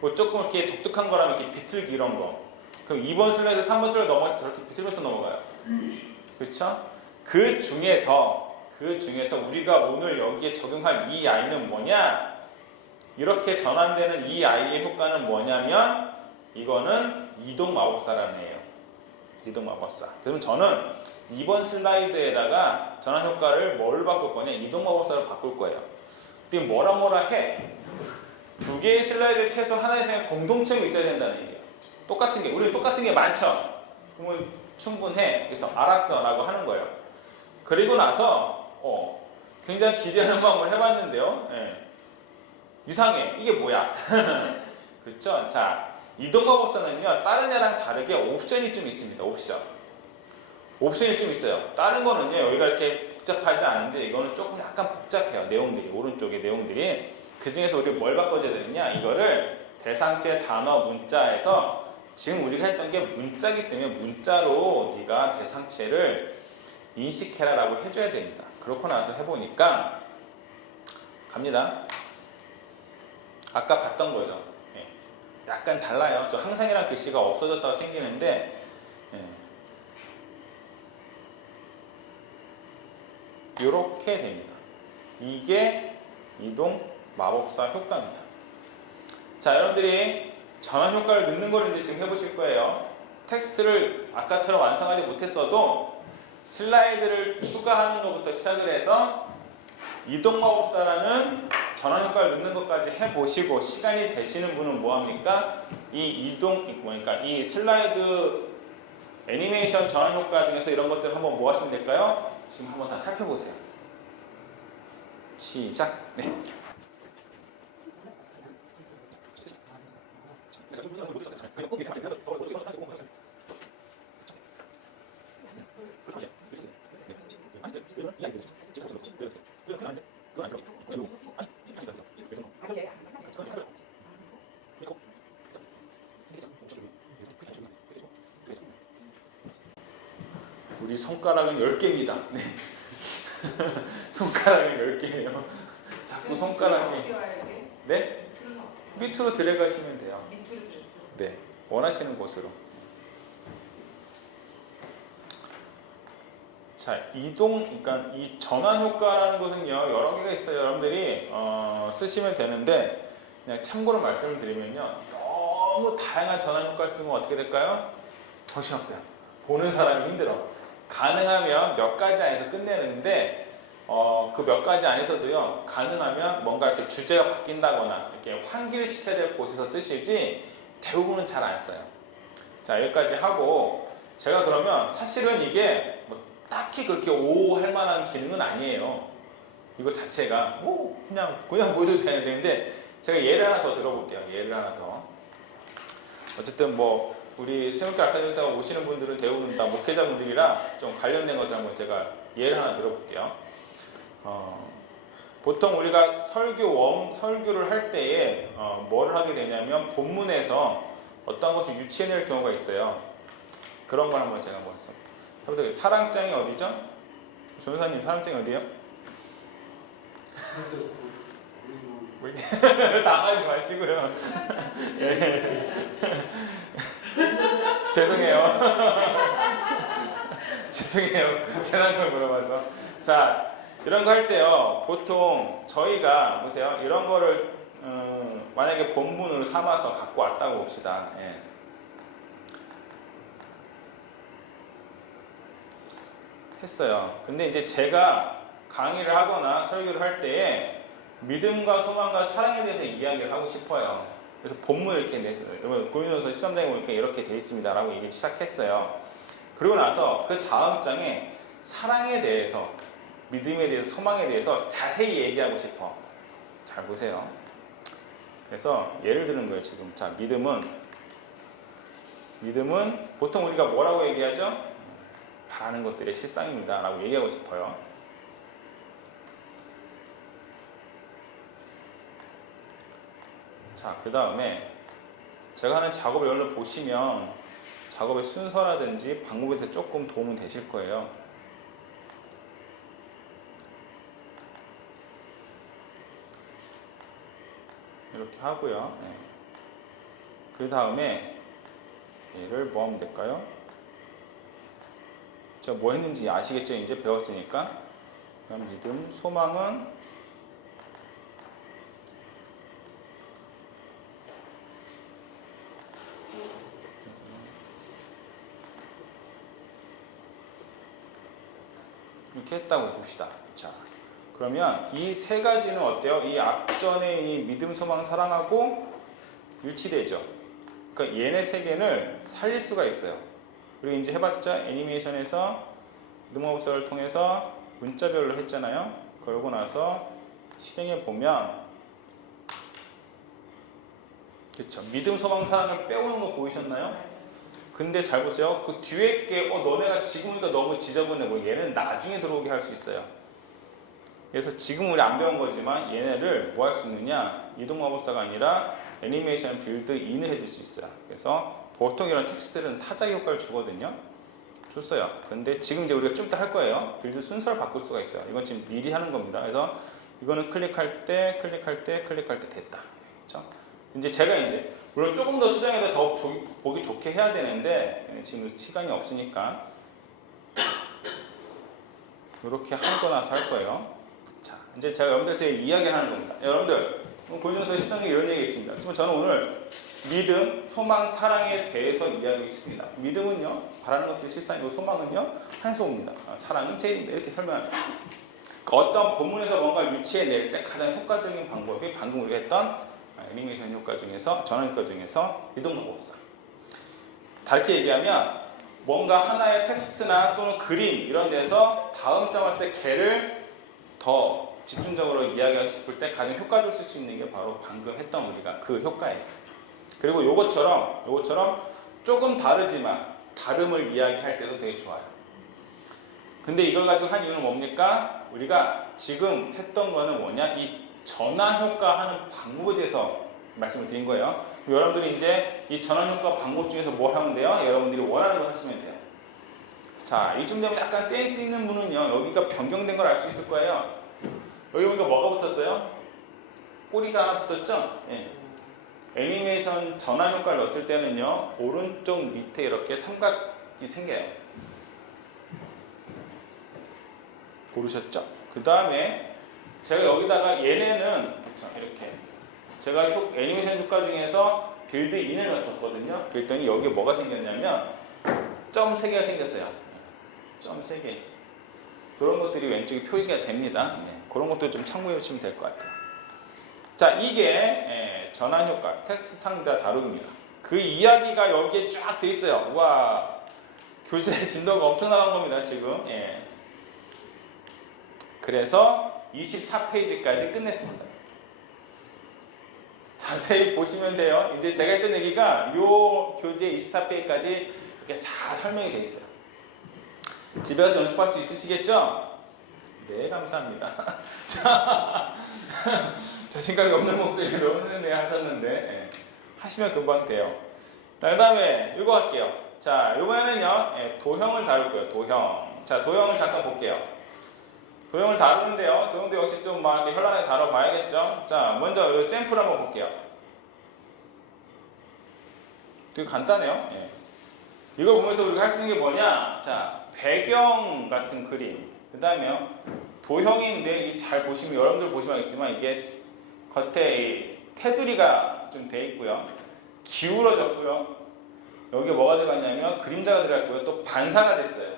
뭐 조금 이렇게 독특한 거라면 이렇게 비틀기 이런 거. 그럼 2번 슬라이드, 3번 슬라이드 넘어갈 때 저렇게 비틀면서 넘어가요. 그렇죠? 그 중에서 우리가 오늘 여기에 적용할 이 아이는 뭐냐? 이렇게 전환되는 이 아이의 효과는 뭐냐면 이거는 이동 마법사라는 애예요. 이동 마법사. 그러면 저는 2번 슬라이드에다가 전환 효과를 뭘 바꿀 거냐? 이동 마법사로 바꿀 거예요. 근데 뭐라 해. 두 개의 슬라이드 최소 하나 이상의 공동점이 있어야 된다는 얘기예요. 똑같은 게, 우리는 똑같은 게 많죠? 그러면 충분해. 그래서 알았어 라고 하는 거예요. 그리고 나서 굉장히 기대하는 마음으로 해봤는데요. 이상해. 이게 뭐야? 그렇죠? 자, 이동마법사는요. 다른 애랑 다르게 옵션이 좀 있습니다. 옵션이 좀 있어요. 다른 거는요. 여기가 이렇게 복잡하지 않은데 이거는 조금 약간 복잡해요. 내용들이. 오른쪽에 내용들이. 그 중에서 우리가 뭘 바꿔줘야 되느냐? 이거를 대상체 단어 문자에서 지금 우리가 했던 게 문자기 때문에 문자로 네가 대상체를 인식해라 라고 해줘야 됩니다. 그렇고 나서 해보니까 갑니다. 아까 봤던 거죠. 약간 달라요. 저 항상이란 글씨가 없어졌다가 생기는데 이렇게 됩니다. 이게 이동 마법사 효과입니다. 자, 여러분들이 전환 효과를 넣는 걸 이제 지금 해보실 거예요. 텍스트를 아까처럼 완성하지 못했어도 슬라이드를 추가하는 것부터 시작을 해서 이동 마법사라는 전환 효과를 넣는 것까지 해보시고 시간이 되시는 분은 뭐합니까? 이 슬라이드 애니메이션 전환 효과 중에서 이런 것들 한번 뭐 하시면 될까요? 지금 한번 다 살펴보세요. 시작. 네. 우리 손가락은 10개입니다. 네. 손가락은 10개예요. 자꾸 손가락이 네? 밑으로 들어가시면 돼요. 네, 원하시는 곳으로. 자, 그러니까 이 전환 효과라는 것은요 여러 개가 있어요. 여러분들이 쓰시면 되는데 그냥 참고로 말씀을 드리면요 너무 다양한 전환 효과를 쓰면 어떻게 될까요? 정신없어요. 보는 사람이 힘들어. 가능하면 몇 가지 안에서 끝내는데 그 몇 가지 안에서도요 가능하면 뭔가 이렇게 주제가 바뀐다거나 이렇게 환기를 시켜야 될 곳에서 쓰시지 대부분은 잘 안 써요. 자, 여기까지 하고 제가 그러면 사실은 이게 뭐 딱히 그렇게 할 만한 기능은 아니에요. 이거 자체가 그냥 보여줘도 되는데 제가 예를 하나 더 들어볼게요. 예를 하나 더. 어쨌든 뭐 우리 세운교 아카데미에서 오시는 분들은 대부분 다 목회자분들이라 좀 관련된 것들 한번 제가 예를 하나 들어볼게요. 보통 우리가 설교를 할 때에 뭐를 하게 되냐면 본문에서 어떤 것을 유치해낼 경우가 있어요. 그런 걸 한번 제가 해보도록. 사랑장이 어디죠? 조사님 사랑장이 어디예요? 당하지 마시고요. 예. 죄송해요. 죄송해요. 괜한 걸 물어봐서. 자, 이런 거 할 때요. 보통 저희가 보세요. 이런 거를 만약에 본문으로 삼아서 갖고 왔다고 봅시다. 예. 했어요. 근데 이제 제가 강의를 하거나 설교를 할 때에 믿음과 소망과 사랑에 대해서 이야기를 하고 싶어요. 그래서 본문을 이렇게 냈어요. 여러분 고린도서 13장에 보니까 이렇게 돼 있습니다라고 얘기를 시작했어요. 그리고 나서 그 다음 장에 사랑에 대해서, 믿음에 대해서, 소망에 대해서 자세히 얘기하고 싶어. 잘 보세요. 그래서 예를 드는 거예요. 지금 자, 믿음은 보통 우리가 뭐라고 얘기하죠? 바라는 것들의 실상입니다 라고 얘기하고 싶어요. 자, 그 다음에 제가 하는 작업을 여러분 보시면 작업의 순서라든지 방법에 대해 조금 도움이 되실 거예요. 이렇게 하고요. 네. 그 다음에 얘를 뭐 하면 될까요? 제가 뭐 했는지 아시겠죠? 이제 배웠으니까. 그럼 믿음, 소망은 이렇게 했다고 해봅시다. 자, 그러면 이 세 가지는 어때요? 이 앞전에 이 믿음, 소망, 사랑하고 일치되죠. 그러니까 얘네 세 개를 살릴 수가 있어요. 그리고 이제 해봤자 애니메이션에서 능어업사를 통해서 문자별로 했잖아요. 그러고 나서 실행해 보면 그렇죠. 믿음, 소망, 사랑을 빼오는 거 보이셨나요? 근데 잘 보세요. 그 뒤에 게 너네가 지금보다 너무 지저분해. 얘는 나중에 들어오게 할 수 있어요. 그래서 지금 우리 안 배운 거지만 얘네를 뭐 할 수 있느냐? 이동마법사가 아니라 애니메이션 빌드 인을 해줄 수 있어요. 그래서 보통 이런 텍스트들은 타자 효과를 주거든요. 줬어요. 근데 지금 이제 우리가 좀 이따 할 거예요. 빌드 순서를 바꿀 수가 있어요. 이건 지금 미리 하는 겁니다. 그래서 이거는 클릭할 때 됐다. 그렇죠? 이제 제가 물론 조금 더 수정해서 더 보기 좋게 해야 되는데 지금 시간이 없으니까 이렇게 하고 나서 할 거예요. 자, 이제 제가 여러분들한테 이야기를 하는 겁니다. 여러분들, 고린도서 13장에 이런 얘기가 있습니다. 그렇지만 저는 오늘 믿음, 소망, 사랑에 대해서 이야기하겠습니다. 믿음은요, 바라는 것들이 실상이고 소망은요, 한소입니다. 사랑은 제일입니다. 이렇게 설명합니다. 어떤 본문에서 뭔가 유치해낼 때 가장 효과적인 방법이 방금 우리가 했던 애니메이션 효과 중에서, 전환 효과 중에서 이동마법사. 다르게 얘기하면 뭔가 하나의 텍스트나 또는 그림 이런 데서 다음 장 왔을 때 걔를 더 집중적으로 이야기하고 싶을 때 가장 효과적으로 쓸 수 있는 게 바로 방금 했던 우리가 그 효과예요. 그리고 요것처럼 조금 다르지만 다름을 이야기할 때도 되게 좋아요. 근데 이걸 가지고 한 이유는 뭡니까? 우리가 지금 했던 거는 뭐냐? 이 전환 효과 하는 방법에 대해서 말씀을 드린 거예요. 여러분들이 이제 이 전환 효과 방법 중에서 뭘 하면 돼요? 여러분들이 원하는 걸 하시면 돼요. 자, 이쯤 되면 약간 센스 있는 분은요, 여기가 변경된 걸 알 수 있을 거예요. 여기 보니까 뭐가 붙었어요? 꼬리가 하나 붙었죠? 예. 애니메이션 전환 효과를 넣었을 때는요, 오른쪽 밑에 이렇게 삼각이 생겨요. 보르셨죠? 그 다음에 제가 여기다가 얘네는 이렇게 제가 애니메이션 효과 중에서 빌드인을 넣었었거든요. 그랬더니 여기에 뭐가 생겼냐면 점 3개가 생겼어요. 점 3개. 그런 것들이 왼쪽에 표기가 됩니다. 그런 것도 좀 참고해 주시면 될 것 같아요. 자, 이게 전환 효과, 텍스트 상자 다루기입니다. 그 이야기가 여기에 쫙 돼 있어요. 와, 교재 진도가 엄청 나간 겁니다, 지금. 그래서 24페이지까지 끝냈습니다. 자세히 보시면 돼요. 이제 제가 했던 얘기가 요 교재 24페이지까지 이렇게 잘 설명이 돼 있어요. 집에 가서 연습할 수 있으시겠죠? 네, 감사합니다. 자, 자신감이 없는 목소리로 네 하셨는데 예, 하시면 금방 돼요. 그 다음에 이거 할게요. 자, 이번에는요 예, 도형을 다룰 거예요. 도형. 자, 도형을 잠깐 볼게요. 도형을 다루는데요. 도형도 역시 좀 막 이렇게 현란하게 다뤄봐야겠죠. 자, 먼저 이 샘플 한번 볼게요. 되게 간단해요. 예. 이걸 보면서 우리가 할 수 있는 게 뭐냐? 자, 배경 같은 그림. 그 다음에요. 도형인데 이 잘 보시면 여러분들 보시면 알겠지만 이게 겉에 이 테두리가 좀 돼 있고요. 기울어졌고요. 여기 뭐가 들어갔냐면 그림자가 들어갔고요. 또 반사가 됐어요.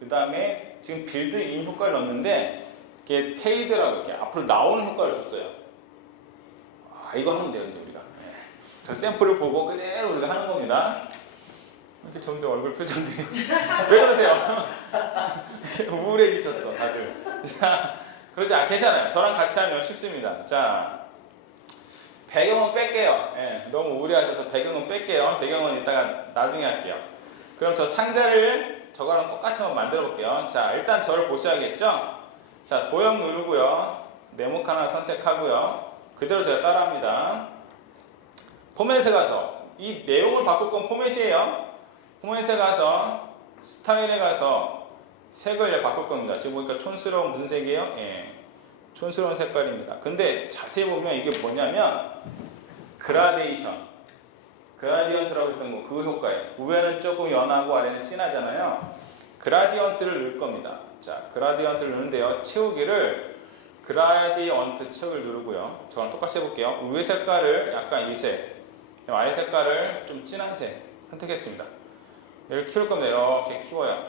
그 다음에 지금 빌드인 효과를 넣었는데 이게 페이드라고 이렇게 앞으로 나오는 효과를 줬어요. 아, 이거 하면 돼요, 이제 우리가. 네. 저 샘플을 보고 그대로 우리가 하는 겁니다. 이렇게 점점 얼굴 표정들이 왜 그러세요? 이렇게 우울해지셨어, 다들. 자, 그러지 않 괜찮아요. 저랑 같이 하면 쉽습니다. 자, 배경은 뺄게요. 예, 너무 우울해하셔서 배경은 뺄게요. 배경은 이따가 나중에 할게요. 그럼 저 상자를 저거랑 똑같이 한번 만들어 볼게요. 자, 일단 저를 보셔야겠죠? 자, 도형 누르고요. 네모칸 하나 선택하고요. 그대로 제가 따라합니다. 포맷에 가서 이 내용을 바꿀 건 포맷이에요. 포맷에 가서 스타일에 가서 색을 바꿀 겁니다. 지금 보니까 촌스러운 무슨 색이에요? 예, 촌스러운 색깔입니다. 근데 자세히 보면 이게 뭐냐면 그라디언트라고 했던 거 그 효과예요. 위에는 조금 연하고 아래는 진하잖아요. 그라디언트를 넣을 겁니다. 자, 그라디언트를 넣는데요. 채우기를 그라디언트 척을 누르고요. 저랑 똑같이 해볼게요. 위에 색깔을 약간 이 색, 아래 색깔을 좀 진한 색 선택했습니다. 얘를 키울 겁니다. 이렇게 키워요.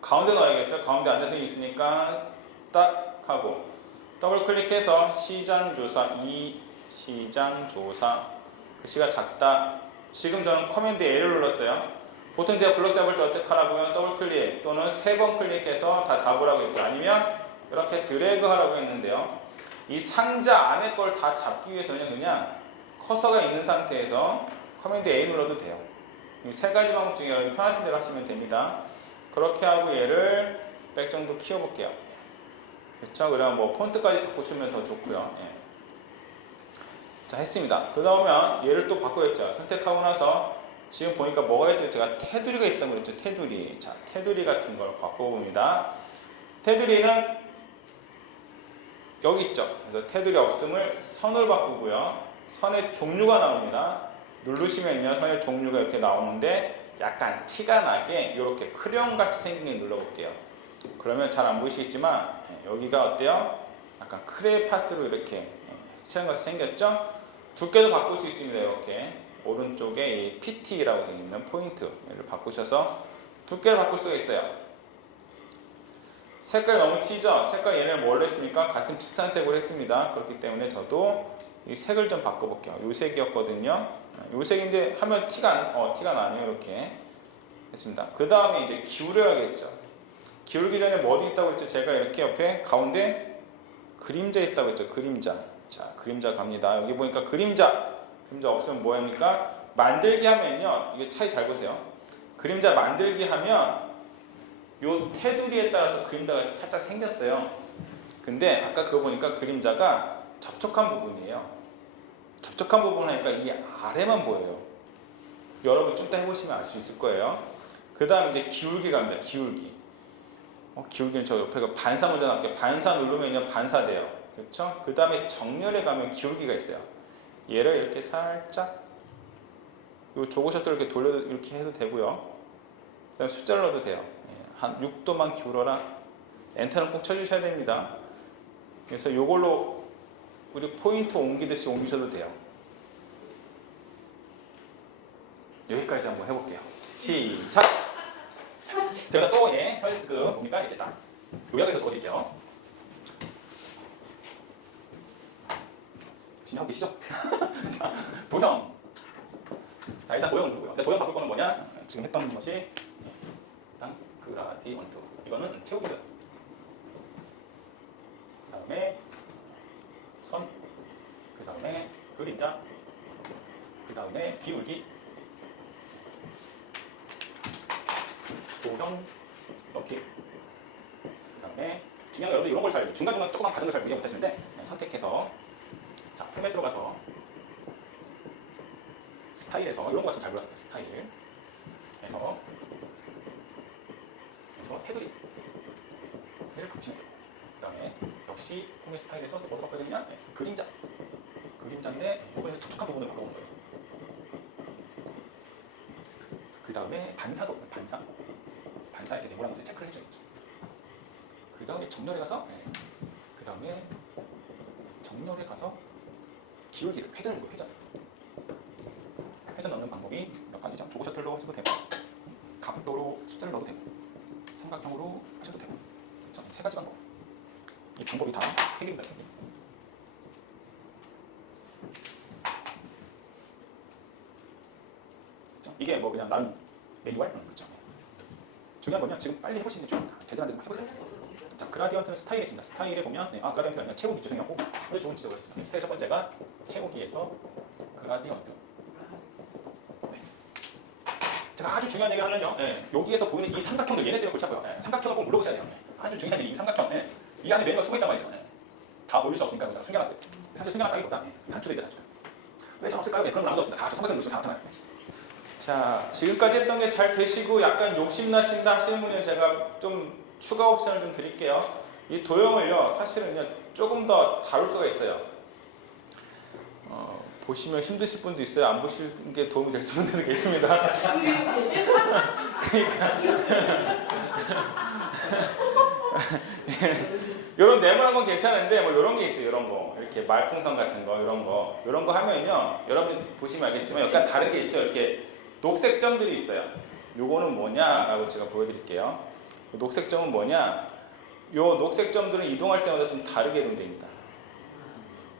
가운데 넣어야겠죠? 가운데 안내선이 있으니까 딱 하고 더블 클릭해서 시장조사 시장조사 글씨가 작다. 지금 저는 커맨드 A를 눌렀어요. 보통 제가 블럭 잡을 때 어떻게 하라고요? 더블 클릭 또는 3번 클릭해서 다 잡으라고 했죠. 아니면 이렇게 드래그 하라고 했는데요. 이 상자 안에 걸 다 잡기 위해서는 그냥 커서가 있는 상태에서 커맨드 A 눌러도 돼요. 이 세 가지 방법 중에 편하신 대로 하시면 됩니다. 그렇게 하고 얘를 100 정도 키워볼게요. 그렇죠? 그러면 뭐 폰트까지 바꿔주면 더 좋고요. 예. 자, 했습니다. 그 다음에 얘를 또 바꿔야겠죠. 선택하고 나서 지금 보니까 뭐가 있다고 제가 테두리가 있다고 그랬죠. 테두리. 자, 테두리 같은 걸 바꿔봅니다. 테두리는 여기 있죠. 그래서 테두리 없음을 선으로 바꾸고요. 선의 종류가 나옵니다. 누르시면요. 선의 종류가 이렇게 나오는데 약간 티가 나게 이렇게 크레용 같이 생긴 게 눌러볼게요. 그러면 잘 안 보이시겠지만 여기가 어때요? 약간 크레파스로 이렇게 흑칠한 것이 생겼죠? 두께도 바꿀 수 있습니다. 이렇게 오른쪽에 이 PT라고 되어 있는 포인트를 바꾸셔서 두께를 바꿀 수가 있어요. 색깔 너무 튀죠? 색깔 얘는 뭘로 했습니까? 같은 비슷한 색으로 했습니다. 그렇기 때문에 저도 이 색을 좀 바꿔볼게요. 이 색이었거든요. 이 색인데 하면 티가 나네요. 이렇게 했습니다. 그 다음에 이제 기울여야겠죠. 기울기 전에 뭐 어디 있다고 했죠? 제가 이렇게 옆에 가운데 그림자 있다고 했죠. 그림자. 자, 그림자 갑니다. 여기 보니까 그림자 없으면 뭐 합니까? 만들기 하면요. 이게 차이 잘 보세요. 그림자 만들기 하면 요 테두리에 따라서 그림자가 살짝 생겼어요. 근데 아까 그거 보니까 그림자가 접촉한 부분이에요. 접촉한 부분 하니까 이게 아래만 보여요. 여러분 좀 이따 해보시면 알 수 있을 거예요. 그 다음 이제 기울기 갑니다. 기울기. 기울기는 저 옆에 반사 먼저 나올게요. 반사 누르면 반사돼요. 그렇죠? 그 다음에 정렬에 가면 기울기가 있어요. 얘를 이렇게 살짝 요 조거 셔터를 이렇게 돌려 이렇게 해도 되고요. 그 다음에 숫자를 넣어도 돼요. 한 6도만 기울어라. 엔터는 꼭 쳐주셔야 됩니다. 그래서 요걸로 우리 포인트 옮기듯이 옮기셔도 돼요. 여기까지 한번 해볼게요. 시작! 제가 또 보니까 이렇게 딱 요약해서 적어드릴게요. 열심히 하고 계시죠? 자, 도형. 자, 일단 도형을 누르고요. 도형 바꿀 거는 뭐냐? 지금 했던 것이 일단 그라디언트. 이거는 채우고요. 그 다음에 선. 그 다음에 그림자. 그 다음에 기울기. 도형 넣기. 그 다음에 중요한 건 여러분들 이런 걸 잘 중간중간 조그만 과정을 잘 이해 못하시는데 선택해서 자 포맷으로 가서 스타일에서 이런 거 좀 잘 골랐어요. 스타일에서 테두리를 붙이면 돼요. 그 다음에 역시 포맷 스타일에서 또 뭐로 바꿔야 되냐? 그림자인데 이번에 촉촉한 부분을 바꿔보는 거예요. 그 다음에 반사 이렇게 네모난 것을 체크를 해줘야겠죠. 그 다음에 정렬에 가서 기울기를 회전을 넣고 회전 넣는 방법이 몇 가지죠. 조거 셔틀로 하셔도 되고 각도로 숫자를 넣어도 되고 삼각형으로 하셔도 되고 세 가지 방법. 이 방법이 다 세 개입니다. 이게 뭐 그냥 나는 매뉴얼 그렇죠. 중요한 건요. 지금 빨리 해보시는 게 중요합니다. 되든 안 되든 해보세요. 자, 그라디언트는 스타일에 있습니다. 스타일에 보면 그라디언트가 아니라 채우기 죄송해요. 좋은 지적을 했습니다. 스타일 첫 번째가 채우기에서 그라디언트. 네. 제가 아주 중요한 얘기를 하면요. 여기에서 보이는 이 삼각형들 얘네들을 골치 아파요. 삼각형을 꼭 물어보셔야 돼요. 아주 중요한 게 이 삼각형. 이 안에 메뉴가 숨어있단 말이죠. 다 보일 수 없으니까 제가 숨겨놨어요. 사실 숨겨놨다기보다 단추입니다. 왜 저 없을까요? 그런 건 아무도 없습니다. 다 저 삼각형 놓으시면 다 나타나요. 자, 지금까지 했던 게 잘 되시고 약간 욕심나신다 하시는 분은 제가 좀 추가 옵션을 좀 드릴게요. 이 도형을요, 사실은요, 조금 더 다룰 수가 있어요. 보시면 힘드실 분도 있어요. 안 보시는 게 도움이 될 분들도 계십니다. 그러니까 이런 네모난 건 괜찮은데 뭐 이런 게 있어요. 이런 거 이렇게 말풍선 같은 거 이런 거 하면요, 여러분 보시면 알겠지만 약간 다른 게 있죠. 이렇게 녹색 점들이 있어요. 요거는 뭐냐라고 제가 보여드릴게요. 녹색 점은 뭐냐? 요 녹색 점들은 이동할 때마다 좀 다르게 이동됩니다.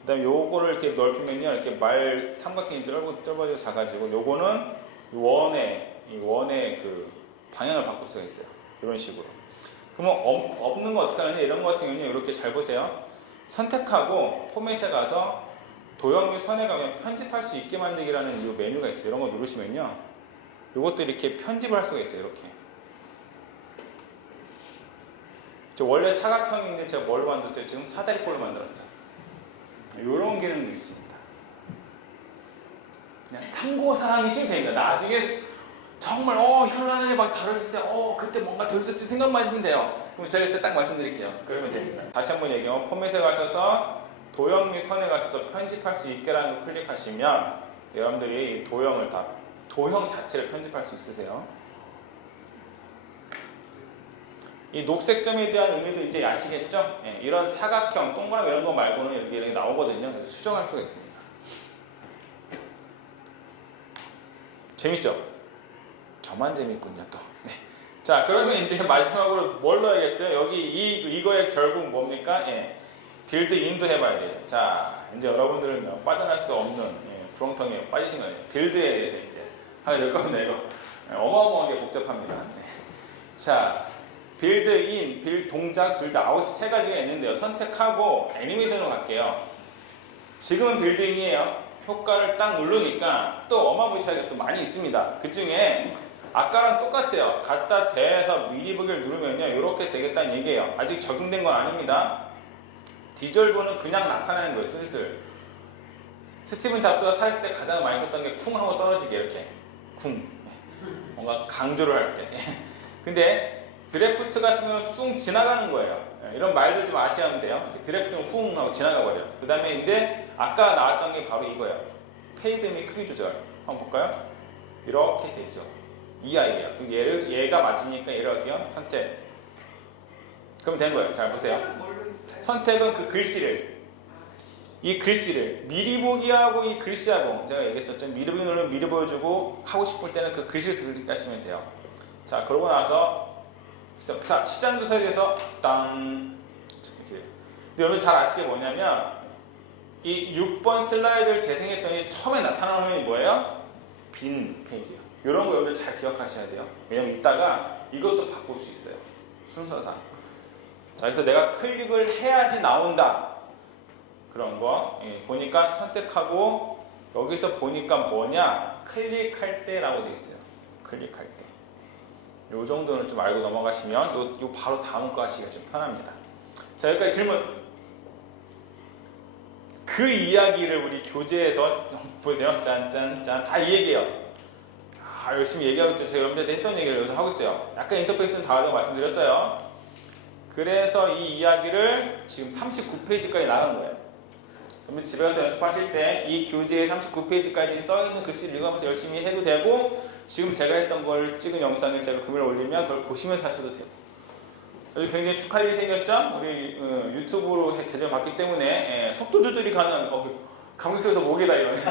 그 다음에 요거를 이렇게 넓히면요, 이렇게 말 삼각형이 좁아지고 작아지고, 요거는 원의 그 방향을 바꿀 수가 있어요. 이런 식으로. 그러면 없는 거 어떻게 하느냐? 이런 거 같은 경우는 이렇게 잘 보세요. 선택하고 포맷에 가서 도형 및 선에 가면 편집할 수 있게 만들기라는 이 메뉴가 있어요. 이런 거 누르시면요, 요것도 이렇게 편집을 할 수가 있어요. 이렇게. 저 원래 사각형인데 제가 뭘 만들었어요? 지금 사다리꼴로 만들었죠. 이런 기능도 있습니다. 그냥 참고사항이시면 됩니다. 나중에 정말 현란하게 막 다뤘을 때 그때 뭔가 더 있었지 생각만 하시면 돼요. 그럼 제가 그때 딱 말씀드릴게요. 그러면 됩니다. 다시 한번 얘기하면 포맷에 가셔서 도형 및 선에 가셔서 편집할 수 있게라는 걸 클릭하시면 여러분들이 도형 자체를 편집할 수 있으세요. 이 녹색 점에 대한 의미도 이제 아시겠죠? 이런 사각형, 동그라미 이런 거 말고는 이렇게 나오거든요. 그래서 수정할 수가 있습니다. 재밌죠? 저만 재밌군요, 또. 네. 자, 그러면 이제 마지막으로 뭘 넣어야겠어요? 여기 이거의 결국 뭡니까? 빌드 인도 해봐야 되죠. 자, 이제 여러분들은요, 빠져날 수 없는 구렁텅이에 빠지신 거예요. 빌드에 대해서 이제 하게 될 겁니다. 이거 어마어마하게 복잡합니다. 네. 자, 빌드 인, 빌드 동작, 빌드 아웃 세 가지가 있는데요. 선택하고 애니메이션으로 갈게요. 지금은 빌드 인이에요. 효과를 딱 누르니까 또 어마무시하게 또 많이 있습니다. 그 중에 아까랑 똑같아요. 갖다 대서 미리 보기를 누르면요, 이렇게 되겠다는 얘기예요. 아직 적용된 건 아닙니다. 디졸브는 그냥 나타나는 거예요. 슬슬. 스티븐 잡스가 살았을 때 가장 많이 썼던 게 쿵 하고 떨어지게 이렇게 쿵. 뭔가 강조를 할 때. 근데 드래프트 같은 경우는 쑥 지나가는 거예요. 이런 말들 좀 아셔야 돼요. 드래프트는 쿵 하고 지나가 버려요. 그 다음에 이제 아까 나왔던 게 바로 이거예요. 페이드 및 크기 조절. 한번 볼까요? 이렇게 되죠. 이 아이예요. 얘가 맞으니까 얘를 어디요? 선택. 그럼 된 거예요. 잘 보세요. 선택은 그 글씨를, 이 글씨를 미리 보기하고 이 글씨하고 제가 얘기했었죠. 미리 보기 누르면 미리 보여주고 하고 싶을 때는 그 글씨를 클릭하시면 돼요. 자, 그러고 나서 자, 시장 조사에 대해서 땅 이렇게. 근데 여러분 잘 아시게 뭐냐면 이 6번 슬라이드를 재생했더니 처음에 나타나는 화면이 뭐예요? 빈 페이지예요. 이런 거 여러분 잘 기억하셔야 돼요. 왜냐면 이따가 이것도 바꿀 수 있어요. 순서상. 자, 그래서 내가 클릭을 해야지 나온다. 그런 거 보니까 선택하고 여기서 보니까 뭐냐? 클릭할 때라고 돼 있어요. 클릭할 때. 요 정도는 좀 알고 넘어가시면 요 바로 다음 거 하시기가 좀 편합니다. 자, 여기까지 질문. 그 이야기를 우리 교재에서 보세요. 짠짠짠 다 이 얘기예요. 열심히 얘기하고 있죠. 제가 여러분들한테 했던 얘기를 여기서 하고 있어요. 약간 인터페이스는 다르다고 말씀드렸어요. 그래서 이 이야기를 지금 39페이지까지 나간 거예요. 그러면 집에 가서 연습하실 때 이 교재에 39페이지까지 써있는 글씨를 읽으면서 열심히 해도 되고, 지금 제가 했던 걸 찍은 영상을 제가 금요일 올리면 그걸 보시면서 하셔도 돼요. 굉장히 축하할 일이 생겼죠? 우리 유튜브로 계정 봤기 때문에 속도 조절이 가는, 감옥에서 목이다 이러네.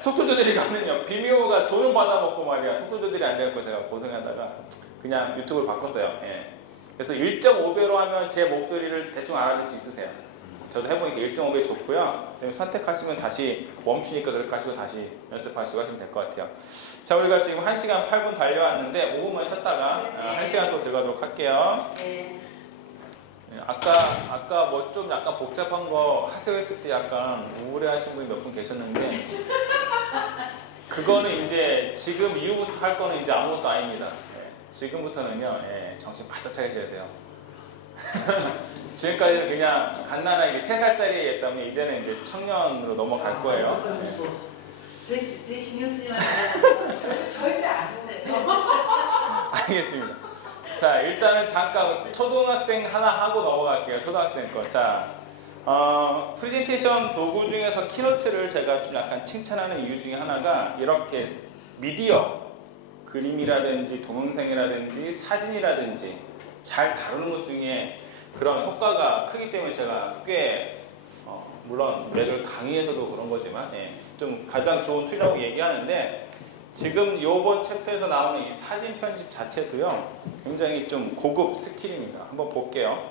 속도 조절이 가는요. 비미호가 돈을 받아먹고 말이야. 속도 조절이 안 되는 거 제가 고생하다가 그냥 유튜브로 바꿨어요. 그래서 1.5배로 하면 제 목소리를 대충 알아들 수 있으세요. 저도 해보니까 1.5배 좋고요. 선택하시면 다시 멈추니까 그렇게 하시고 다시 연습하시고 하시면 될 것 같아요. 자, 우리가 지금 1시간 8분 달려왔는데 5분만 쉬었다가 1시간 또 들어가도록 할게요. 네. 아까 뭐 좀 약간 복잡한 거 하세요 했을 때 약간 우울해하신 분이 몇 분 계셨는데 그거는 이제 지금 이후부터 할 거는 이제 아무것도 아닙니다. 지금부터는요, 정신 바짝 차리셔야 돼요. 지금까지는 그냥 갓난아기 3살짜리 했다면 이제는 이제 청년으로 넘어갈 거예요. 제 신경 쓰지 말고 절대 안 해요. 알겠습니다. 자, 일단은 잠깐 초등학생 하나 하고 넘어갈게요. 초등학생 거. 자, 프레젠테이션 도구 중에서 키노트를 제가 좀 약간 칭찬하는 이유 중에 하나가 이렇게 미디어, 그림이라든지 동영상이라든지 사진이라든지 잘 다루는 것 중에 그런 효과가 크기 때문에 제가 꽤 물론 매를 강의에서도 그런 거지만 좀 가장 좋은 툴이라고 얘기하는데, 지금 요번 챕터에서 나오는 이 사진 편집 자체도요 굉장히 좀 고급 스킬입니다. 한번 볼게요.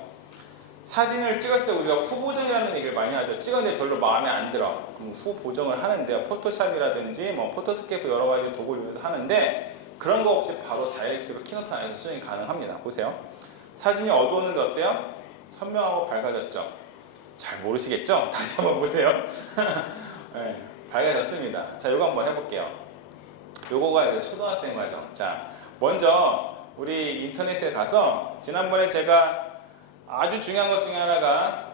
사진을 찍었을 때 우리가 후보정이라는 얘기를 많이 하죠. 찍었는데 별로 마음에 안 들어. 그럼 후보정을 하는데요. 포토샵이라든지 뭐 포토스케이프 여러 가지 도구를 이용해서 하는데, 그런 거 없이 바로 다이렉트로 키노트 안에서 수정이 가능합니다. 보세요. 사진이 어두웠는데 어때요? 선명하고 밝아졌죠? 잘 모르시겠죠? 다시 한번 보세요. 네, 밝아졌습니다. 자, 이거 한번 해볼게요. 요거가 이제 초등학생 과정. 자, 먼저 우리 인터넷에 가서, 지난번에 제가 아주 중요한 것 중에 하나가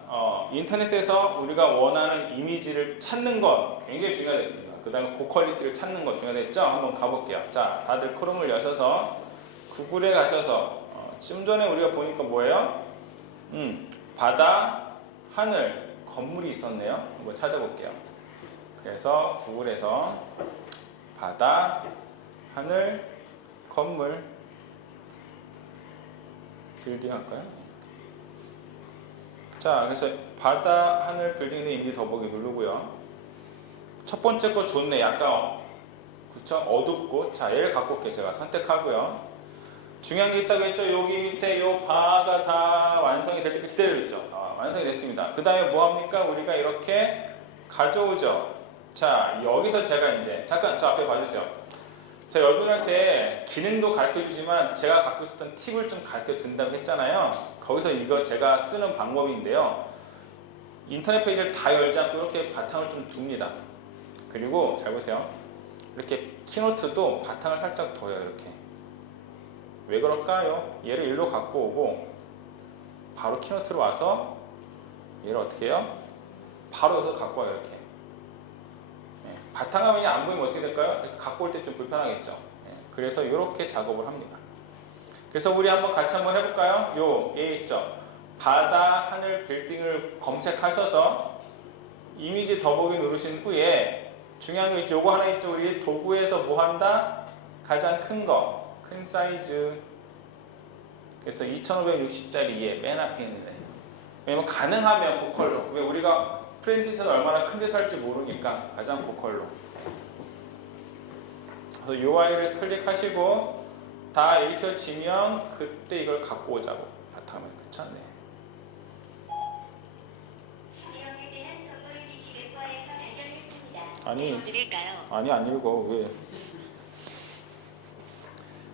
인터넷에서 우리가 원하는 이미지를 찾는 것 굉장히 중요하겠습니다. 그 다음에 고퀄리티를 찾는 것 중요하겠죠? 한번 가볼게요. 자, 다들 크롬을 여셔서 구글에 가셔서 좀 전에 우리가 보니까 뭐예요? 바다, 하늘, 건물이 있었네요. 한번 찾아볼게요. 그래서 구글에서 바다, 하늘, 건물, 빌딩 할까요? 자, 그래서 바다, 하늘, 빌딩 이미지 더보기 누르고요. 첫 번째 거 좋네. 약간 그쵸? 어둡고. 자, 얘를 갖고 올게요. 제가 선택하고요. 중요한 게 있다고 했죠? 여기 밑에 요 바가 다 완성이 될 때까지 기다려있죠? 완성이 됐습니다. 그 다음에 뭐 합니까? 우리가 이렇게 가져오죠. 자, 여기서 제가 이제 잠깐 저 앞에 봐주세요. 제가 여러분한테 기능도 가르쳐 주지만 제가 갖고 있었던 팁을 좀 가르쳐 둔다고 했잖아요. 거기서 이거 제가 쓰는 방법인데요. 인터넷 페이지를 다 열지 않고 이렇게 바탕을 좀 둡니다. 그리고 잘 보세요. 이렇게 키노트도 바탕을 살짝 둬요. 이렇게. 왜 그럴까요? 얘를 일로 갖고 오고 바로 키노트로 와서 얘를 어떻게 해요? 바로 여기서 갖고 와요. 이렇게. 바탕화면이 안 보이면 어떻게 될까요? 이렇게 갖고 올 때 좀 불편하겠죠. 그래서 이렇게 작업을 합니다. 그래서 우리 한번 같이 한번 해볼까요? 얘 있죠. 바다, 하늘, 빌딩을 검색하셔서 이미지 더보기 누르신 후에 중요한 거 있죠. 요거 하나 있죠. 우리 도구에서 뭐 한다? 가장 큰 거, 큰 사이즈. 그래서 2560짜리 맨 앞에 있는데. 왜냐면 가능하면 고컬로. 왜 우리가 프렌트에서 얼마나 큰데 살지 모르니까 가장 고컬로. 그래서 UI를 클릭하시고 다 읽혀지면 그때 이걸 갖고 오자고. 바탕을. 그쵸? 네. 신혜영에 대한 정보를 기획과에서 발견했습니다. 아니, 드릴까요? 아니 안 읽어. 왜?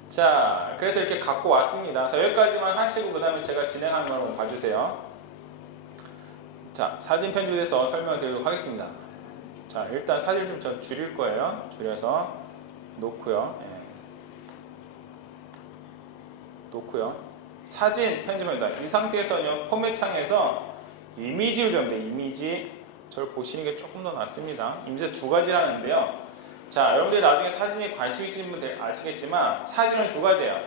자, 그래서 이렇게 갖고 왔습니다. 자, 여기까지만 하시고 그 다음에 제가 진행하는 걸 한번 봐주세요. 자, 사진 편집에 대해서 설명을 드리도록 하겠습니다. 자, 일단 사진 좀 전 줄일 거예요. 줄여서 놓고요. 놓고요. 사진 편집합니다. 이 상태에서는요, 포맷 창에서 이미지를 주면 돼요. 이미지. 저를 보시는 게 조금 더 낫습니다. 이미지 두 가지라는데요. 자, 여러분들이 나중에 사진에 관심 있으신 분들 아시겠지만 사진은 두 가지예요.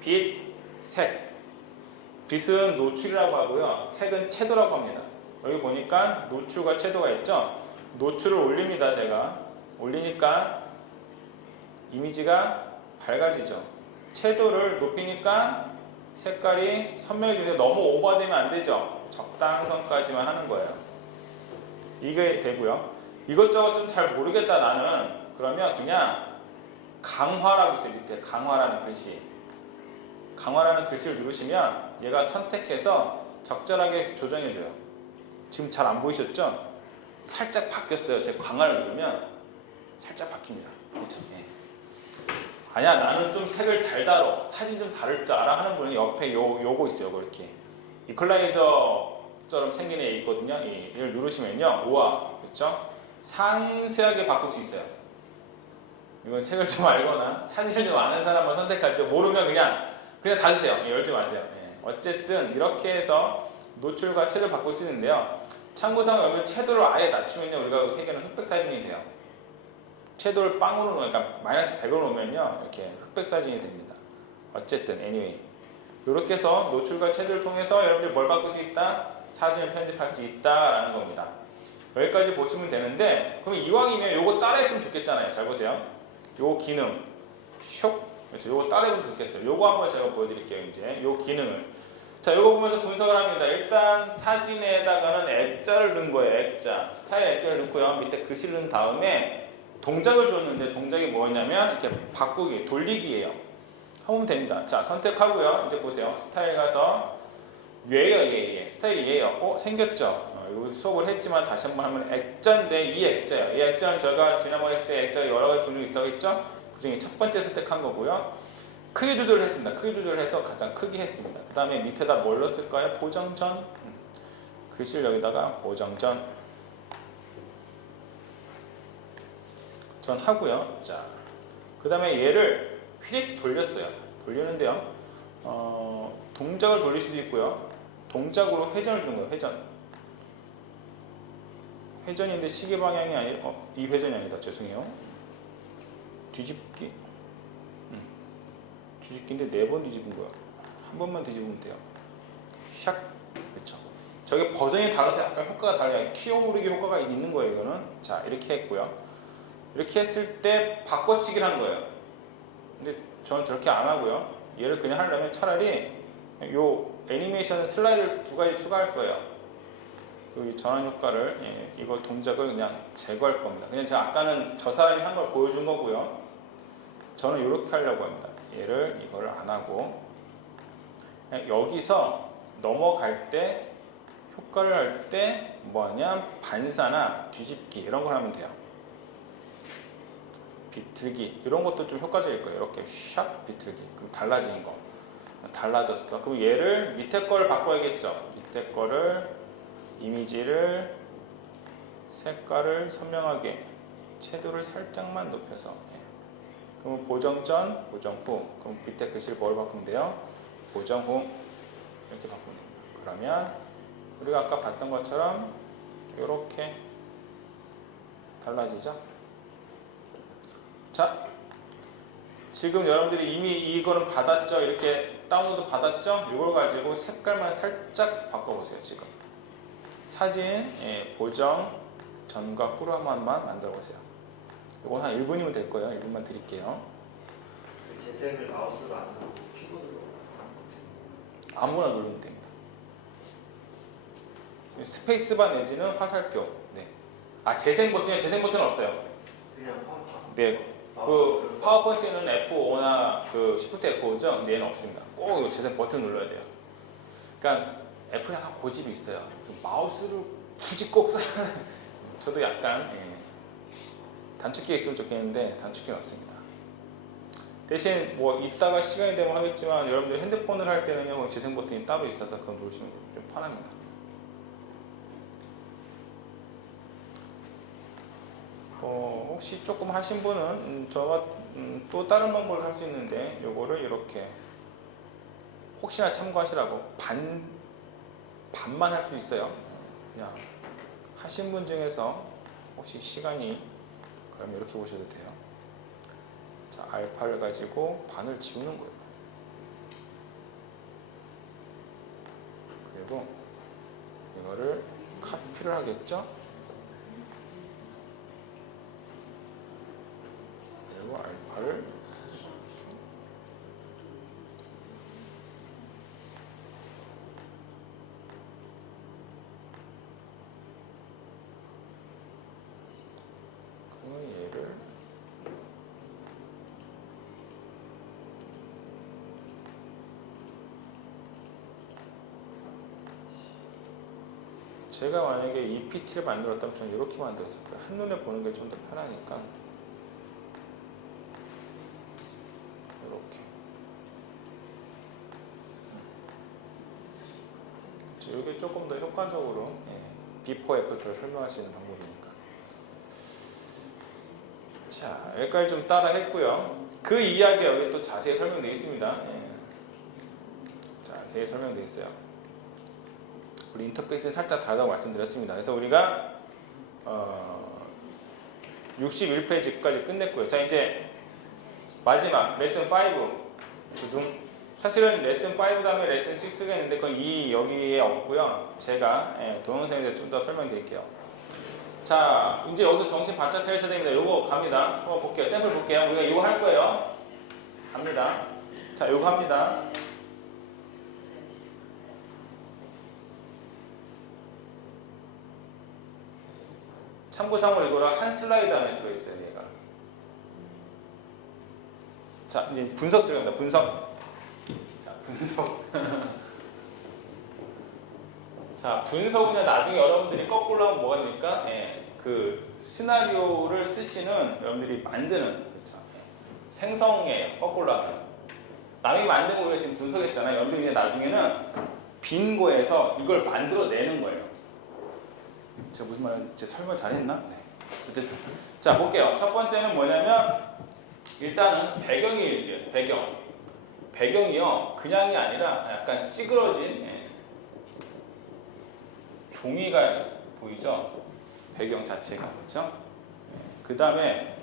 빛, 색. 빛은 노출이라고 하고요. 색은 채도라고 합니다. 여기 보니까 노출과 채도가 있죠. 노출을 올립니다. 제가 올리니까 이미지가 밝아지죠. 채도를 높이니까 색깔이 선명해지는데 너무 오버되면 안 되죠. 적당선까지만 하는 거예요. 이게 되고요. 이것저것 좀 잘 모르겠다 나는. 그러면 그냥 강화라고 있어요. 밑에 강화라는 글씨. 강화라는 글씨를 누르시면 얘가 선택해서 적절하게 조정해줘요. 지금 잘 안 보이셨죠? 살짝 바뀌었어요. 제가 강화를 누르면 살짝 바뀝니다. 그렇죠? 예. 아니야, 나는 좀 색을 잘 다뤄, 사진 좀 다룰 줄 알아 하는 분은 옆에 요거 있어요. 요거 이렇게 이퀄라이저처럼 생긴 애 있거든요. 얘를 누르시면요, 우와, 그렇죠? 상세하게 바꿀 수 있어요. 이건 색을 좀 알거나 사진을 좀 아는 사람만 선택하죠. 모르면 그냥 닫으세요. 열지 마세요. 예. 어쨌든 이렇게 해서 노출과 채도를 바꿀 수 있는데요. 참고상 여기 채도를 아예 낮추면요, 우리가 해결은 흑백 사진이 돼요. 채도를 빵으로 놓으니까 마이너스 100으로 놓으면요, 이렇게 흑백 사진이 됩니다. 어쨌든 anyway 이렇게 해서 노출과 채도를 통해서 여러분들 뭘 바꿀 수 있다? 사진을 편집할 수 있다라는 겁니다. 여기까지 보시면 되는데, 그럼 이왕이면 요거 따라했으면 좋겠잖아요. 잘 보세요. 요 기능 쇽, 그렇죠? 요거 따라해보면 좋겠어요. 요거 한번 제가 보여드릴게요. 이제 요 기능을, 자, 요거 보면서 분석을 합니다. 일단 사진에다가는 액자를 넣은 거예요. 액자, 스타일 액자를 넣고요. 밑에 글씨를 넣은 다음에 동작을 줬는데, 동작이 뭐였냐면 이렇게 바꾸기, 돌리기예요. 하면 됩니다. 자, 선택하고요. 이제 보세요. 스타일 가서 얘예요. 얘 스타일이 얘예요. 생겼죠? 여기 수업을 했지만 다시 한번 하면 액자인데, 이 액자예요. 이 액자는 제가 지난번에 했을 때 액자가 여러 가지 종류가 있다고 했죠? 그 중에 첫 번째 선택한 거고요. 크기 조절을 했습니다. 크기 조절을 해서 가장 크게 했습니다. 그 다음에 밑에다 뭘 넣었을까요? 보정전. 글씨를 여기다가 보정전 전 하고요. 자, 그 다음에 얘를 휙 돌렸어요. 돌리는데요, 동작을 돌릴 수도 있고요. 동작으로 회전을 주는 거예요. 회전인데 시계 방향이 아니라, 이 회전이 아니다. 죄송해요. 뒤집기. 뒤집기인데 4번 뒤집은 거야. 한 번만 뒤집으면 돼요. 샥. 그렇죠. 저게 버전이 달라서 약간 효과가 달라요. 튀어오르기 효과가 있는 거예요. 이거는. 자, 이렇게 했고요. 이렇게 했을 때 바꿔치기를 한 거예요. 근데 저는 저렇게 안 하고요. 얘를 그냥 하려면 차라리 요 애니메이션 슬라이드를 2가지 추가할 거예요. 이 전환 효과를, 이거 동작을 그냥 제거할 겁니다. 그냥 제가 아까는 저 사람이 한 걸 보여준 거고요. 저는 이렇게 하려고 합니다. 얘를 이거를 안 하고 여기서 넘어갈 때, 효과를 할 때 뭐하냐, 반사나 뒤집기 이런 걸 하면 돼요. 비틀기 이런 것도 좀 효과적일 거예요. 이렇게 샥 비틀기. 그럼 달라진 거. 달라졌어. 그럼 얘를 밑에 거를 바꿔야겠죠. 밑에 거를, 이미지를, 색깔을 선명하게, 채도를 살짝만 높여서. 그럼 보정 전, 보정 후. 그럼 밑에 글씨를 뭘 바꾸면 돼요? 보정 후. 이렇게 바꾸면 됩니다. 그러면 우리가 아까 봤던 것처럼 이렇게 달라지죠. 자, 지금 여러분들이 이미 이거는 받았죠? 이렇게 다운로드 받았죠? 이걸 가지고 색깔만 살짝 바꿔보세요. 지금 사진, 보정 전과 후로 한 번만 만들어 보세요. 이건 한 1분이면 될 거예요. 1분만 드릴게요. 재생을 마우스로 안 하고 키보드로 아무거나 누르면 됩니다. 스페이스바 내지는 화살표. 네. 아, 재생 버튼은 없어요. 그냥 화면. 네. 그 파워포인트는 F5나 그 Shift F5죠. 근데 얘는 없습니다. 꼭 이 재생 버튼 눌러야 돼요. 그러니까 F는 약간 고집이 있어요. 마우스를 굳이 꼭 써야 하는. 저도 약간 단축키가 있으면 좋겠는데 단축키는 없습니다. 대신 뭐 이따가 시간이 되면 하겠지만, 여러분들 핸드폰을 할 때는요, 재생 버튼이 따로 있어서 그건 누르시면 좀 편합니다. 혹시 조금 하신 분은 저가 또 다른 방법을 할 수 있는데, 요거를 이렇게 혹시나 참고하시라고 반만 할 수 있어요. 그냥 하신 분 중에서 혹시 시간이 그럼 이렇게 보셔도 돼요. 자, 알파를 가지고 반을 지우는 거예요. 그리고 이거를 카피를 하겠죠. 그리고 알파를 얘를 제가 만약에 이 PT를 만들었다면 저는 이렇게 만들었을 거예요. 한눈에 보는 게 좀 더 편하니까 이렇게. 이게 조금 더 효과적으로 비포 애프터를 설명할 수 있는 방법이니까. 자, 여기까지 좀 따라 했고요. 그 이야기 여기 또 자세히 설명되어 있습니다. 자세히 설명되어 있어요. 우리 인터페이스는 살짝 다르다고 말씀드렸습니다. 그래서 우리가 61페이지까지 끝냈고요. 자, 이제 마지막 레슨 5 두둥. 사실은 레슨 5 다음에 레슨 6가 있는데 그건 여기에 없고요. 제가 동영상에 대해서 좀 더 설명드릴게요. 자, 이제 여기서 정신 바짝 차리셔야 됩니다. 요거 갑니다. 한번 볼게요. 샘플 볼게요. 우리가 이거 할 거예요. 갑니다. 자, 요거 합니다. 참고사항으로 이거를 한 슬라이드 안에 들어있어요, 얘가. 자, 이제 분석 들어갑니다. 분석. 자, 분석. 자, 분석은 나중에 여러분들이 거꾸로 하면 뭐가 됩니까? 그 시나리오를 쓰시는 여러분들이 만드는, 그렇죠? 생성이에요, 거꾸로 하면. 남이 만든 거 우리가 지금 분석했잖아요. 여러분들이 나중에는 빈 거에서 이걸 만들어내는 거예요. 제가 무슨 말인지 제가 설명 잘했나? 네. 어쨌든 자, 볼게요. 첫 번째는 뭐냐면 일단은 배경이 배경이요 그냥이 아니라 약간 찌그러진 종이가 보이죠? 배경 자체가. 그렇죠? 그 다음에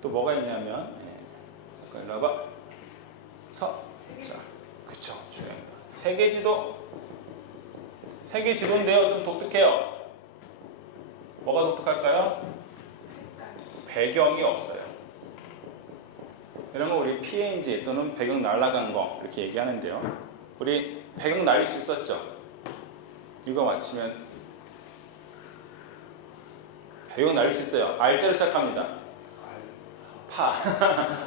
또 뭐가 있냐면 일로 와봐. 자, 그쵸, 주행. 세계 지도인데요. 좀 독특해요. 뭐가 독특할까요? 배경이 없어요. 이런 거 우리 PNG 또는 배경 날아간 거 이렇게 얘기하는데요. 우리 배경 날릴 수 있었죠? 이거 맞히면 배경 날릴 수 있어요. R자로 시작합니다.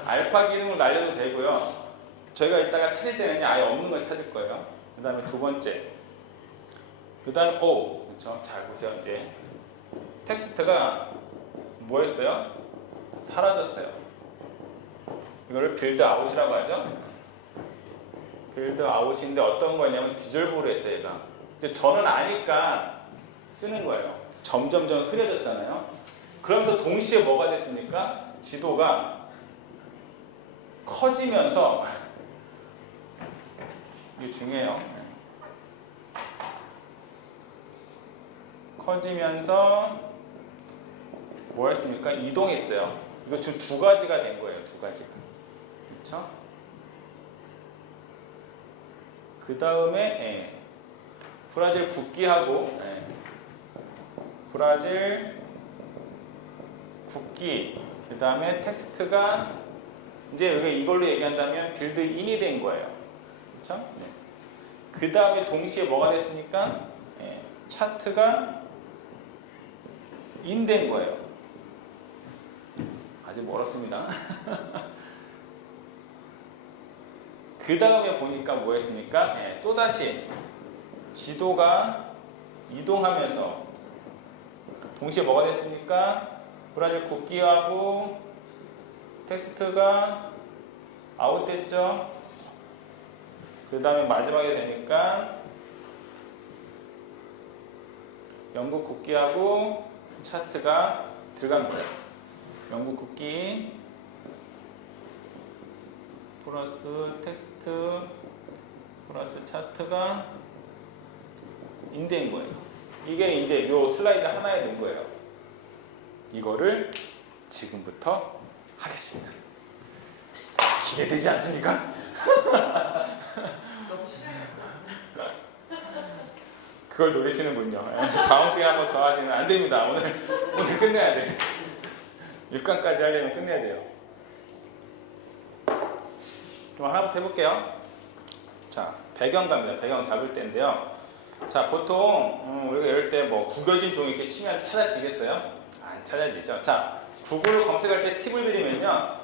알파 기능을 날려도 되고요. 저희가 이따가 찾을 때는 아예 없는 걸 찾을 거예요. 그 다음에 두 번째. 그 다음에 O. 그렇죠? 잘 보세요. 이제 텍스트가 뭐였어요? 사라졌어요. 이거를 빌드 아웃이라고 하죠. 빌드 아웃인데 어떤 거냐면 디졸브로 했어요. 얘가. 근데 저는 아니까 쓰는 거예요. 점점 흐려졌잖아요. 그러면서 동시에 뭐가 됐습니까? 지도가 커지면서 이게 중요해요. 커지면서 뭐 했습니까? 이동했어요. 이거 지금 두 가지가 된 거예요. 두 가지가. 그렇죠? 그 다음에 브라질 국기하고 브라질 국기 그 다음에 텍스트가 이제 여기 이걸로 얘기한다면 빌드인이 된 거예요. 그렇죠? 그 다음에 동시에 뭐가 됐습니까? 차트가 인된 거예요. 아직 멀었습니다. 그 다음에 보니까 뭐였습니까? 또다시 지도가 이동하면서 동시에 뭐가 됐습니까? 브라질 국기하고 텍스트가 아웃됐죠? 그 다음에 마지막에 되니까 영국 국기하고 차트가 들어간 거예요. 영국 국기 플러스 텍스트 플러스 차트가 인대인 거예요. 이게 이제 요 슬라이드 하나에 넣은 거예요. 이거를 지금부터 하겠습니다. 기대되지 않습니까? 너무 싫어했죠. 그걸 노리시는군요. 다음 시간에 한번 더 하시면 안 됩니다. 오늘 끝내야 돼. 6강까지 하려면 끝내야 돼요. 그럼 하나부터 해볼게요. 자, 배경 갑니다. 배경 잡을 때인데요. 자, 보통 우리가 이럴 때 뭐 구겨진 종이 이렇게 치면 찾아지겠어요? 안 찾아지죠. 자, 구글로 검색할 때 팁을 드리면요.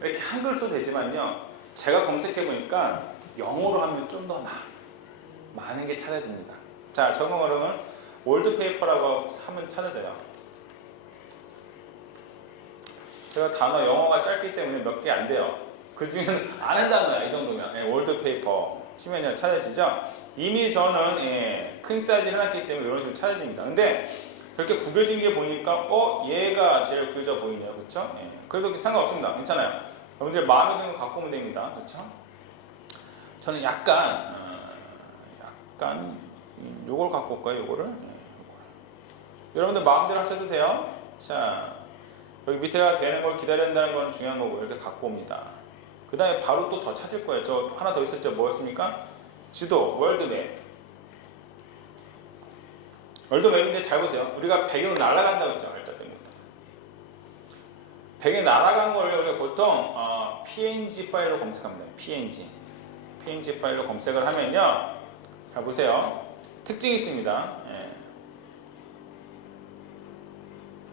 이렇게 한글 써 되지만요. 제가 검색해 보니까 영어로 하면 좀 더 많은 게 찾아집니다. 자, 적용어로는 월드페이퍼라고 하면 찾아져요. 제가 단어 영어가 짧기 때문에 몇 개 안 돼요. 그 중에는 아는 단어야, 이 정도면. 월드페이퍼 치면요 찾아지죠. 이미 저는 큰 사이즈를 해놨기 때문에 이런 식으로 찾아집니다. 근데 그렇게 구겨진 게 보니까 얘가 제일 구겨져 보이네요. 그렇죠? 그래도 상관없습니다. 괜찮아요. 여러분들 마음에 드는 거 갖고 오면 됩니다. 그렇죠? 저는 약간 요걸 갖고 올까요? 요거를? 여러분들 마음대로 하셔도 돼요. 자, 여기 밑에가 되는 걸 기다린다는 건 중요한 거고 이렇게 갖고 옵니다. 그 다음에 바로 또 더 찾을 거예요. 저 하나 더 있었죠. 뭐였습니까? 지도, 월드맵. 월드맵인데 잘 보세요. 우리가 배경 날아간다고 했죠. 배경 날아간 걸 우리가 보통 PNG 파일로 검색합니다. PNG 파일로 검색을 하면요. 잘 보세요. 특징이 있습니다.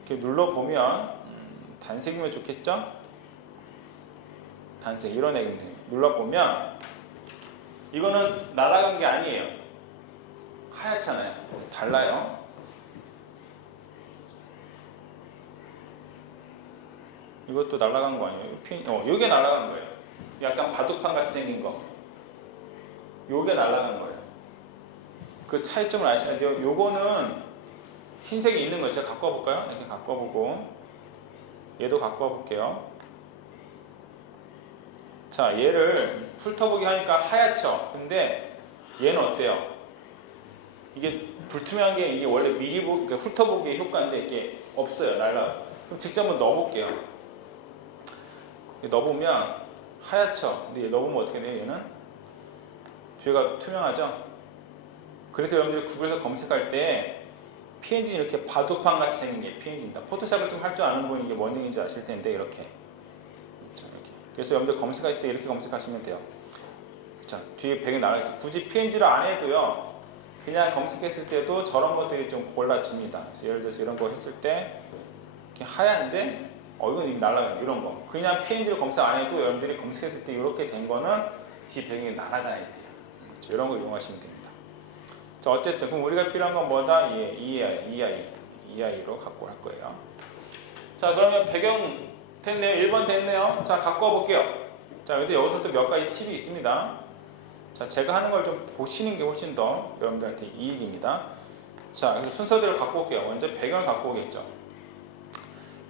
이렇게 눌러보면 단색이면 좋겠죠? 단색 이런 애인데 눌러보면 이거는 날아간 게 아니에요. 하얗잖아요. 달라요. 이것도 날아간 거 아니에요? 요게 날아간 거예요. 약간 바둑판 같이 생긴 거. 요게 날아간 거예요. 그 차이점을 아시면 돼요. 요거는 흰색이 있는 거 제가 갖고 와볼까요? 이렇게 갖고 와보고 얘도 갖고 와볼게요. 자, 얘를 훑어보기 하니까 하얗죠? 근데 얘는 어때요? 이게 불투명한 게 이게 원래 미리 그러니까 훑어보기의 효과인데 이게 없어요. 날라요. 그럼 직접 한번 넣어볼게요. 넣어보면 하얗죠? 근데 얘 넣어보면 어떻게 돼요? 얘는 뒤가 투명하죠? 그래서 여러분들이 구글에서 검색할 때 PNG 이렇게 바둑판 같이 생긴 게 PNG입니다. 포토샵을 좀 할 줄 아는 분이 이게 뭔 얘기인지 아실 텐데 이렇게. 이렇게. 그래서 여러분들 검색하실 때 이렇게 검색하시면 돼요. 자, 뒤에 배경이 나가겠죠. 굳이 PNG를 안 해도요. 그냥 검색했을 때도 저런 것들이 좀 골라집니다. 그래서 예를 들어서 이런 거 했을 때 이렇게 하얀데 이건 이미 날아가요. 이런 거. 그냥 PNG를 검색 안 해도 여러분들이 검색했을 때 이렇게 된 거는 뒤 배경이 날아가야 돼요. 그렇죠? 이런 거 이용하시면 됩니다. 자, 어쨌든 그럼 우리가 필요한 건 뭐다? EI로 갖고 할 거예요. 자, 그러면 배경 됐네요. 1번 됐네요. 자, 갖고 와볼게요. 자, 여기서 또 몇 가지 팁이 있습니다. 자, 제가 하는 걸 좀 보시는 게 훨씬 더 여러분들한테 이익입니다. 자, 그래서 순서대로 갖고 올게요. 먼저 배경을 갖고 오겠죠.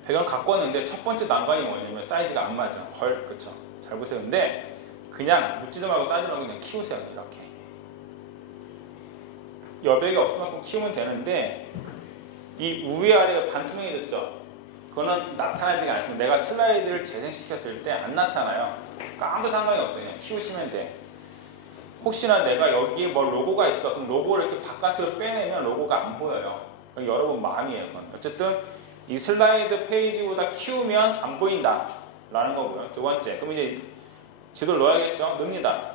배경을 갖고 왔는데 첫 번째 난관이 뭐냐면 사이즈가 안 맞아. 그쵸? 잘 보세요. 근데 그냥 묻지도 말고 따지도 말고 그냥 키우세요. 이렇게. 여백이 없을 만큼 키우면 되는데 이 위에 아래가 반투명해졌죠? 그거는 나타나지가 않습니다. 내가 슬라이드를 재생시켰을 때 안 나타나요. 그러니까 아무 상관이 없어요. 그냥 키우시면 돼. 혹시나 내가 여기에 뭐 로고가 있어. 그럼 로고를 이렇게 바깥으로 빼내면 로고가 안 보여요. 여러분 마음이에요. 그건. 어쨌든 이 슬라이드 페이지보다 키우면 안 보인다 라는 거고요. 두 번째, 그럼 이제 지도를 넣어야겠죠? 넣습니다.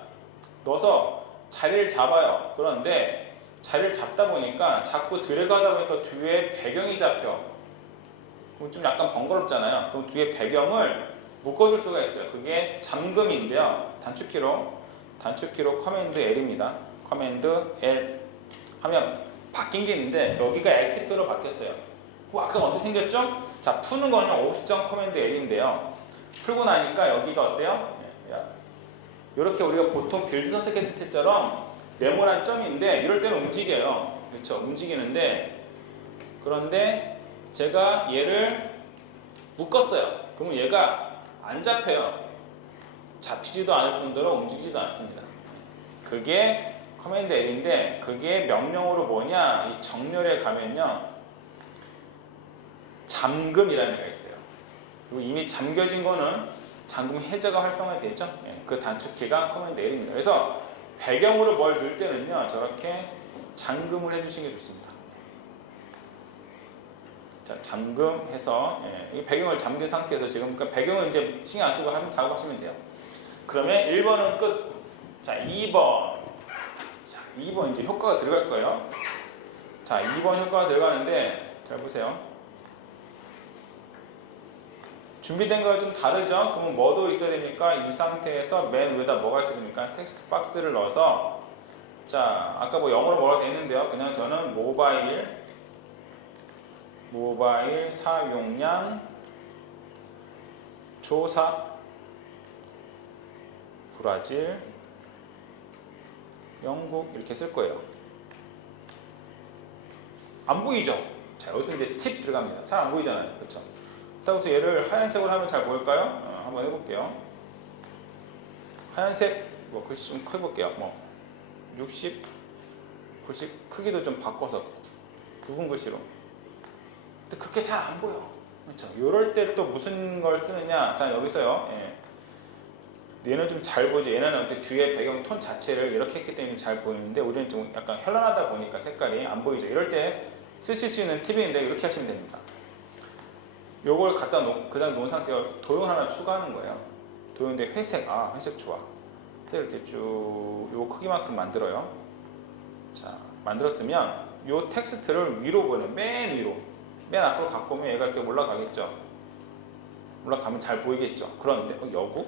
넣어서 자리를 잡아요. 그런데 자리를 잡다 보니까 자꾸 들어가다 보니까 뒤에 배경이 잡혀. 그럼 좀 약간 번거롭잖아요. 그럼 뒤에 배경을 묶어줄 수가 있어요. 그게 잠금인데요. 단축키로 커맨드 L입니다. 커맨드 L 하면 바뀐 게 있는데 여기가 X표로 바뀌었어요. 아까 언제 생겼죠? 자, 푸는 거는 옵션 커맨드 L인데요. 풀고 나니까 여기가 어때요? 이렇게 우리가 보통 빌드 선택했을 때처럼 네모난 점인데 이럴 때는 움직여요. 그렇죠? 움직이는데 그런데 제가 얘를 묶었어요. 그러면 얘가 안 잡혀요. 잡히지도 않을 뿐더러 움직이지도 않습니다. 그게 커맨드 L인데 그게 명령어로 뭐냐? 이 정렬에 가면요. 잠금이라는 애가 있어요. 그리고 이미 잠겨진 거는 잠금 해제가 활성화되죠. 예, 그 단축키가 커맨드 L입니다. 그래서 배경으로 뭘 넣을 때는요. 저렇게 잠금을 해주시는 게 좋습니다. 자, 잠금해서 이 배경을 잠긴 상태에서 지금 그러니까 배경을 이제 신경 안 쓰고 작업하시면 돼요. 그러면 1번은 끝. 자, 2번. 자, 2번 이제 효과가 들어갈 거예요. 자, 2번 효과가 들어가는데 잘 보세요. 준비된 거가 좀 다르죠? 그러면 뭐도 있어야 되니까 이 상태에서 맨 위에다 뭐가 있어야 됩니까? 텍스트 박스를 넣어서 자, 아까 뭐 영어로 뭐라고 돼 있는데요. 그냥 저는 모바일 사용량 조사 브라질 영국 이렇게 쓸 거예요. 안 보이죠? 자, 여기서 이제 팁 들어갑니다. 잘 안 보이잖아요. 그렇죠? 그래서 얘를 하얀색으로 하면 잘 보일까요? 한번 해볼게요. 하얀색 뭐 글씨 좀 커볼게요. 뭐 60 글씨 크기도 좀 바꿔서 붉은 글씨로. 근데 그렇게 잘 안 보여. 그렇죠? 이럴 때 또 무슨 걸 쓰느냐? 자, 여기서요. 얘는 좀 잘 보이죠. 얘는 뒤에 배경 톤 자체를 이렇게 했기 때문에 잘 보이는데 우리는 좀 약간 현란하다 보니까 색깔이 안 보이죠. 이럴 때 쓰실 수 있는 팁인데 이렇게 하시면 됩니다. 요걸 갖다 그냥 놓은 상태로 도형 하나 추가하는 거예요. 도형인데 회색, 회색 좋아. 이렇게 쭉 요 크기만큼 만들어요. 자, 만들었으면 요 텍스트를 위로 보내, 맨 위로, 맨 앞으로 갖고 오면 얘가 이렇게 올라가겠죠. 올라가면 잘 보이겠죠. 그런데 여구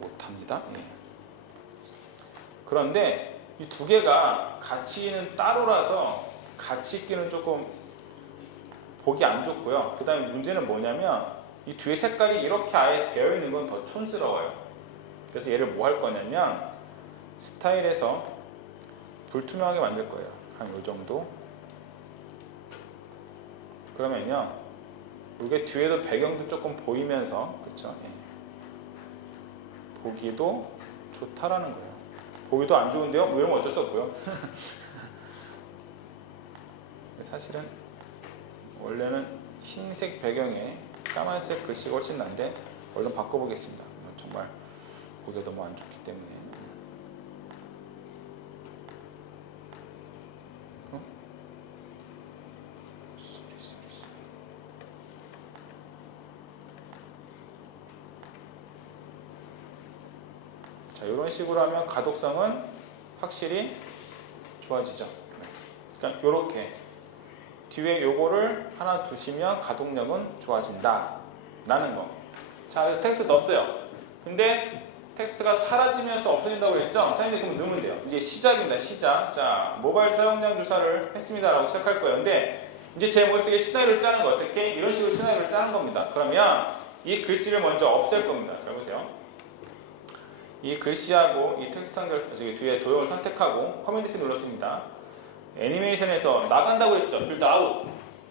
못합니다. 예. 그런데 이 두 개가 같이는 따로라서 같이 있기는 조금 보기 안 좋고요. 그 다음에 문제는 뭐냐면 이 뒤에 색깔이 이렇게 아예 되어 있는 건 더 촌스러워요. 그래서 얘를 뭐 할 거냐면 스타일에서 불투명하게 만들 거예요. 한 요 정도. 그러면요. 이게 뒤에도 배경도 조금 보이면서 그렇죠? 예. 보기도 좋다라는 거예요. 보기도 안 좋은데요? 뭐 이런 거 어쩔 수 없고요. 사실은 원래는 흰색 배경에 까만색 글씨가 훨씬 난데 얼른 바꿔보겠습니다. 정말 보기가 너무 안 좋기 때문에. 자, 이런 식으로 하면 가독성은 확실히 좋아지죠. 그러니까 이렇게 뒤에 요거를 하나 두시면 가독력은 좋아진다 라는 거. 자, 텍스트 넣었어요. 근데 텍스트가 사라지면서 없어진다고 그랬죠? 자, 이제 그럼 넣으면 돼요. 이제 시작입니다. 시작. 자, 모바일 사용량 조사를 했습니다 라고 시작할 거예요. 근데 이제 제 머릿속에 시나리오를 짜는 거 어떻게? 이런 식으로 시나리오를 짜는 겁니다. 그러면 이 글씨를 먼저 없앨 겁니다. 잘 보세요. 이 글씨하고 이 텍스트 상자를 저기 뒤에 도형을 선택하고 커맨드 키 눌렀습니다. 애니메이션에서 나간다고 했죠. 빌드 아웃.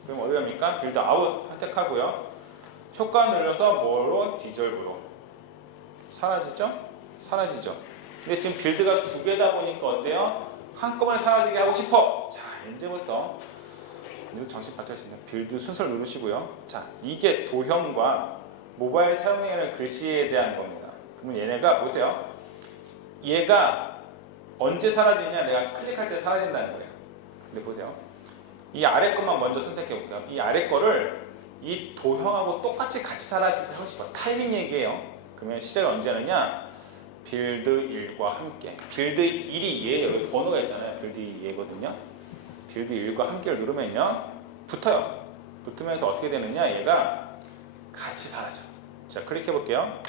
그럼 어디 갑니까? 빌드 아웃 선택하고요. 효과 눌러서 뭐로? 디졸브로. 사라지죠? 사라지죠. 근데 지금 빌드가 두 개다 보니까 어때요? 한꺼번에 사라지게 하고 싶어. 자, 이제부터 정신 바짝 차립니다. 빌드 순서를 누르시고요. 자, 이게 도형과 모바일 사용량이라는 글씨에 대한 겁니다. 그러면 얘네가 보세요. 얘가 언제 사라지냐? 내가 클릭할 때 사라진다는 거예요. 근데 보세요. 이 아래 것만 먼저 선택해 볼게요. 이 아래 거를 이 도형하고 똑같이 같이 사라지게 하고 싶어요. 타이밍 얘기예요. 그러면 시작을 언제 하느냐? 빌드 1과 함께. 빌드 1이 얘예요. 여기 번호가 있잖아요. 빌드 1이 얘거든요. 빌드 1과 함께를 누르면요. 붙어요. 붙으면서 어떻게 되느냐? 얘가 같이 사라져요. 자, 클릭해 볼게요.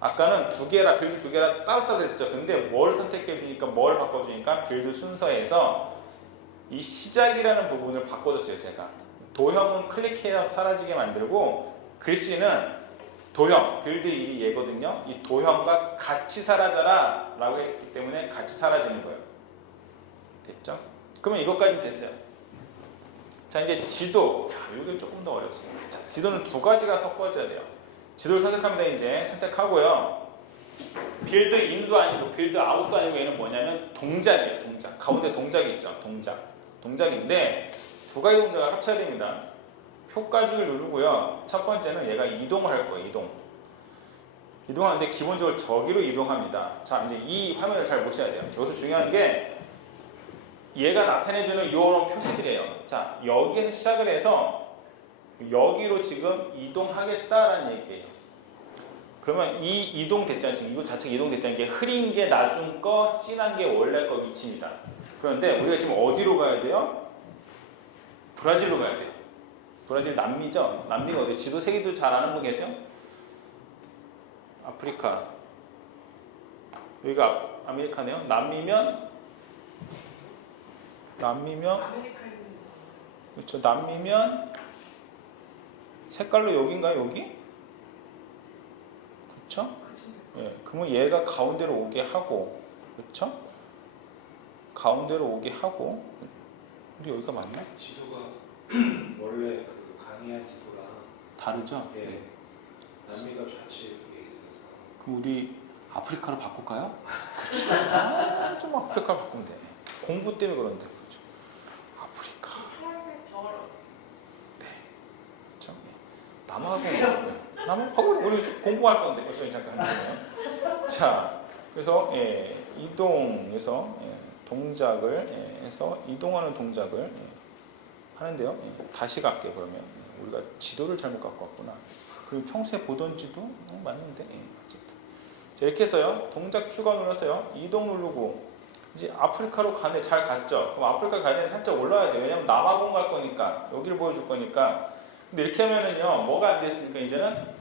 아까는 두 개라, 빌드 두 개라 따로따로 됐죠. 근데 뭘 선택해 주니까 뭘 바꿔주니까 빌드 순서에서 이 시작이라는 부분을 바꿔줬어요. 제가 도형은 클릭해서 사라지게 만들고 글씨는 도형, 빌드 1이 얘거든요. 이 도형과 같이 사라져라 라고 했기 때문에 같이 사라지는 거예요. 됐죠? 그러면 이것까지는 됐어요. 자, 이제 지도. 자, 이게 조금 더 어렵습니다. 자, 지도는 두 가지가 섞어져야 돼요. 지도를 선택합니다. 이제 선택하고요. 빌드 인도 아니고 빌드 아웃도 아니고 얘는 뭐냐면 동작이에요. 동작. 가운데 동작이 있죠. 동작인데 두 가지 동작을 합쳐야 됩니다. 효과주기를 누르고요. 첫 번째는 얘가 이동을 할 거예요. 이동하는데 기본적으로 저기로 이동합니다. 자, 이제 이 화면을 잘 보셔야 돼요. 여기서 중요한 게 얘가 나타내주는 이런 표시들이에요. 자, 여기에서 시작을 해서 여기로 지금 이동하겠다라는 얘기예요. 그러면 이 이동 대장식, 이거 자체가 이동 대장식, 흐린 게 나중 거, 진한 게 원래 거 위치입니다. 그런데 우리가 지금 어디로 가야 돼요? 브라질로 가야 돼요. 브라질 남미죠? 남미가 어디? 지도 세계도 잘 아는 분 계세요? 아프리카. 여기가 아메리카네요. 남미면 아메리카에도 그렇죠. 남미면 색깔로 여긴가요? 여기? 그렇죠? 예, 그러면 얘가 가운데로 오게 하고, 그렇죠? 가운데로 오게 하고, 우리 여기가 맞나? 지도가 원래 그 강의한 지도랑 다르죠? 예. 남미가 좌측에 있어서 그럼 우리 아프리카로 바꿀까요? 그렇죠. 좀 아프리카로 바꾸면 돼. 공부 때문에 그런데 그렇죠. 아프리카. 파란색 저걸 네. 그렇죠. 남아공. 우리 공부할 건데 저희 잠깐 하는데요. 자, 그래서 이동해서 동작을 해서 이동하는 동작을 하는데요. 다시 갈게요. 그러면 우리가 지도를 잘못 갖고 왔구나. 그리고 평소에 보던 지도 맞는데 어쨌든 자, 이렇게 해서요. 동작 추가 눌렀어요. 이동 누르고 이제 아프리카로 가네. 잘 갔죠. 그럼 아프리카 가야 되는데 살짝 올라와야 돼요. 왜냐면 남아공 갈 거니까 여기를 보여줄 거니까. 근데 이렇게 하면은요. 뭐가 안 됐으니까 이제는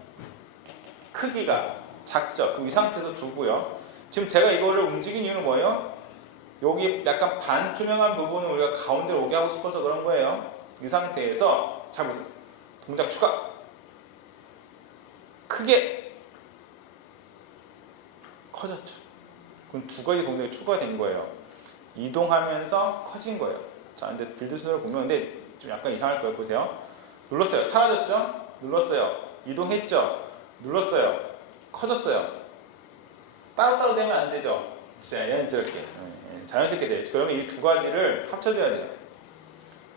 크기가 작죠. 그럼 이 상태에서 두고요. 지금 제가 이거를 움직인 이유는 뭐예요? 여기 약간 반투명한 부분을 우리가 가운데로 오게 하고 싶어서 그런 거예요. 이 상태에서 잘 보세요. 동작 추가. 크게 커졌죠. 그럼 두 가지 동작이 추가된 거예요. 이동하면서 커진 거예요. 자, 근데 빌드 순으로 보면 근데 좀 약간 이상할 거예요. 보세요. 눌렀어요. 사라졌죠? 눌렀어요. 이동했죠? 눌렀어요. 커졌어요. 따로따로 되면 안 되죠. 자연스럽게. 자연스럽게 돼요. 그러면 이 두 가지를 합쳐줘야 돼요.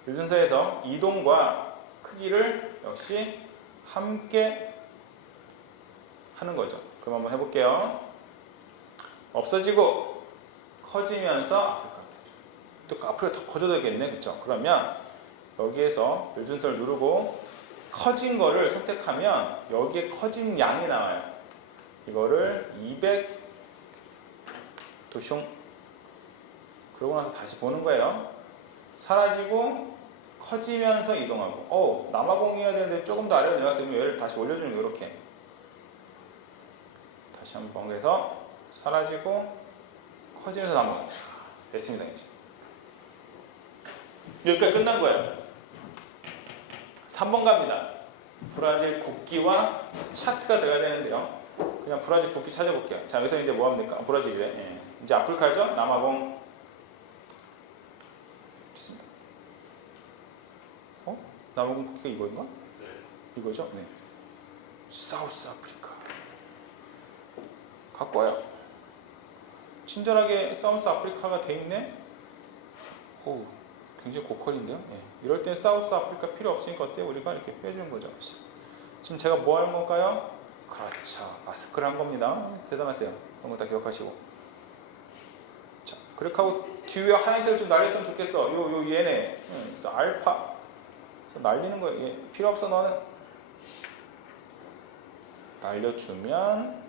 빌드 순서에서 이동과 크기를 역시 함께 하는 거죠. 그럼 한번 해볼게요. 없어지고 커지면서 또 앞으로 더 커져도 되겠네. 그렇죠? 그러면 여기에서 빌드 순서를 누르고 커진 거를 선택하면 여기에 커진 양이 나와요. 이거를 200 도숑 그러고 나서 다시 보는 거예요. 사라지고 커지면서 이동하고 남아공이어야 되는데 조금 더 아래로 내려갔으면 얘를 다시 올려주는 거 이렇게 다시 한번 해서 사라지고 커지면서 남아공 됐습니다. 이제 여기까지 끝난 거예요. 3번 갑니다. 브라질 국기와 차트가 들어가야 되는데요. 그냥 브라질 국기 찾아볼게요. 자, 여기서 이제 뭐 합니까? 브라질이래. 이제 아프리카죠? 남아공. 좋습니다. 남아공 국기가 이거인가? 네. 이거죠? 네. 사우스 아프리카. 갖고 와요. 친절하게 사우스 아프리카가 돼 있네? 굉장히 고퀄인데요? 이럴 땐 사우스 아프리카 필요 없으니까 어때요? 우리가 이렇게 빼주는 거죠. 지금 제가 뭐 하는 걸까요? 그렇죠. 마스크를 한 겁니다. 대단하세요. 그런 거 다 기억하시고. 자, 그렇게 하고 뒤에 하얀색을 좀 날렸으면 좋겠어. 얘네. 그래서 알파. 그래서 날리는 거예요. 얘 필요 없어, 너는. 날려주면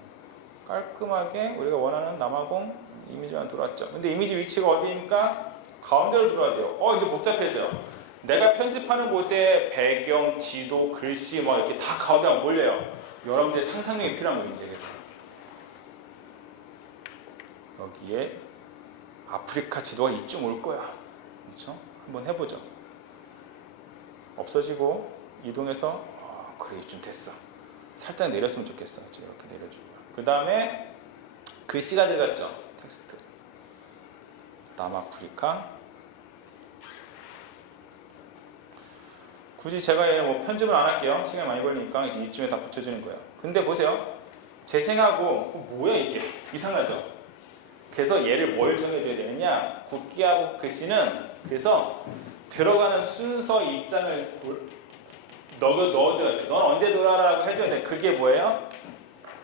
깔끔하게 우리가 원하는 남아공 이미지만 들어왔죠. 근데 이미지 위치가 어디입니까? 가운데로 들어와야 돼요. 이제 복잡해져요. 내가 편집하는 곳에 배경, 지도, 글씨 뭐 이렇게 다 가운데만 몰려요. 여러분들의 상상력이 필요한 거예요. 이제 그래서 여기에 아프리카 지도가 이쯤 올 거야. 그렇죠? 한번 해보죠. 없어지고 이동해서 그래 이쯤 됐어. 살짝 내렸으면 좋겠어. 지금 이렇게 내려주고. 그 다음에 글씨가 들어갔죠. 텍스트. 남아프리카. 굳이 제가 얘는 뭐 편집을 안 할게요. 시간이 많이 걸리니까 이쯤에 다 붙여주는 거예요. 근데 보세요. 재생하고 뭐야 이게 이상하죠. 그래서 얘를 뭘 정해줘야 되느냐, 국기하고 글씨는 그래서 들어가는 순서 입장을 넣어줘야 돼. 넌 언제 들어가라고 해줘야 돼. 그게 뭐예요?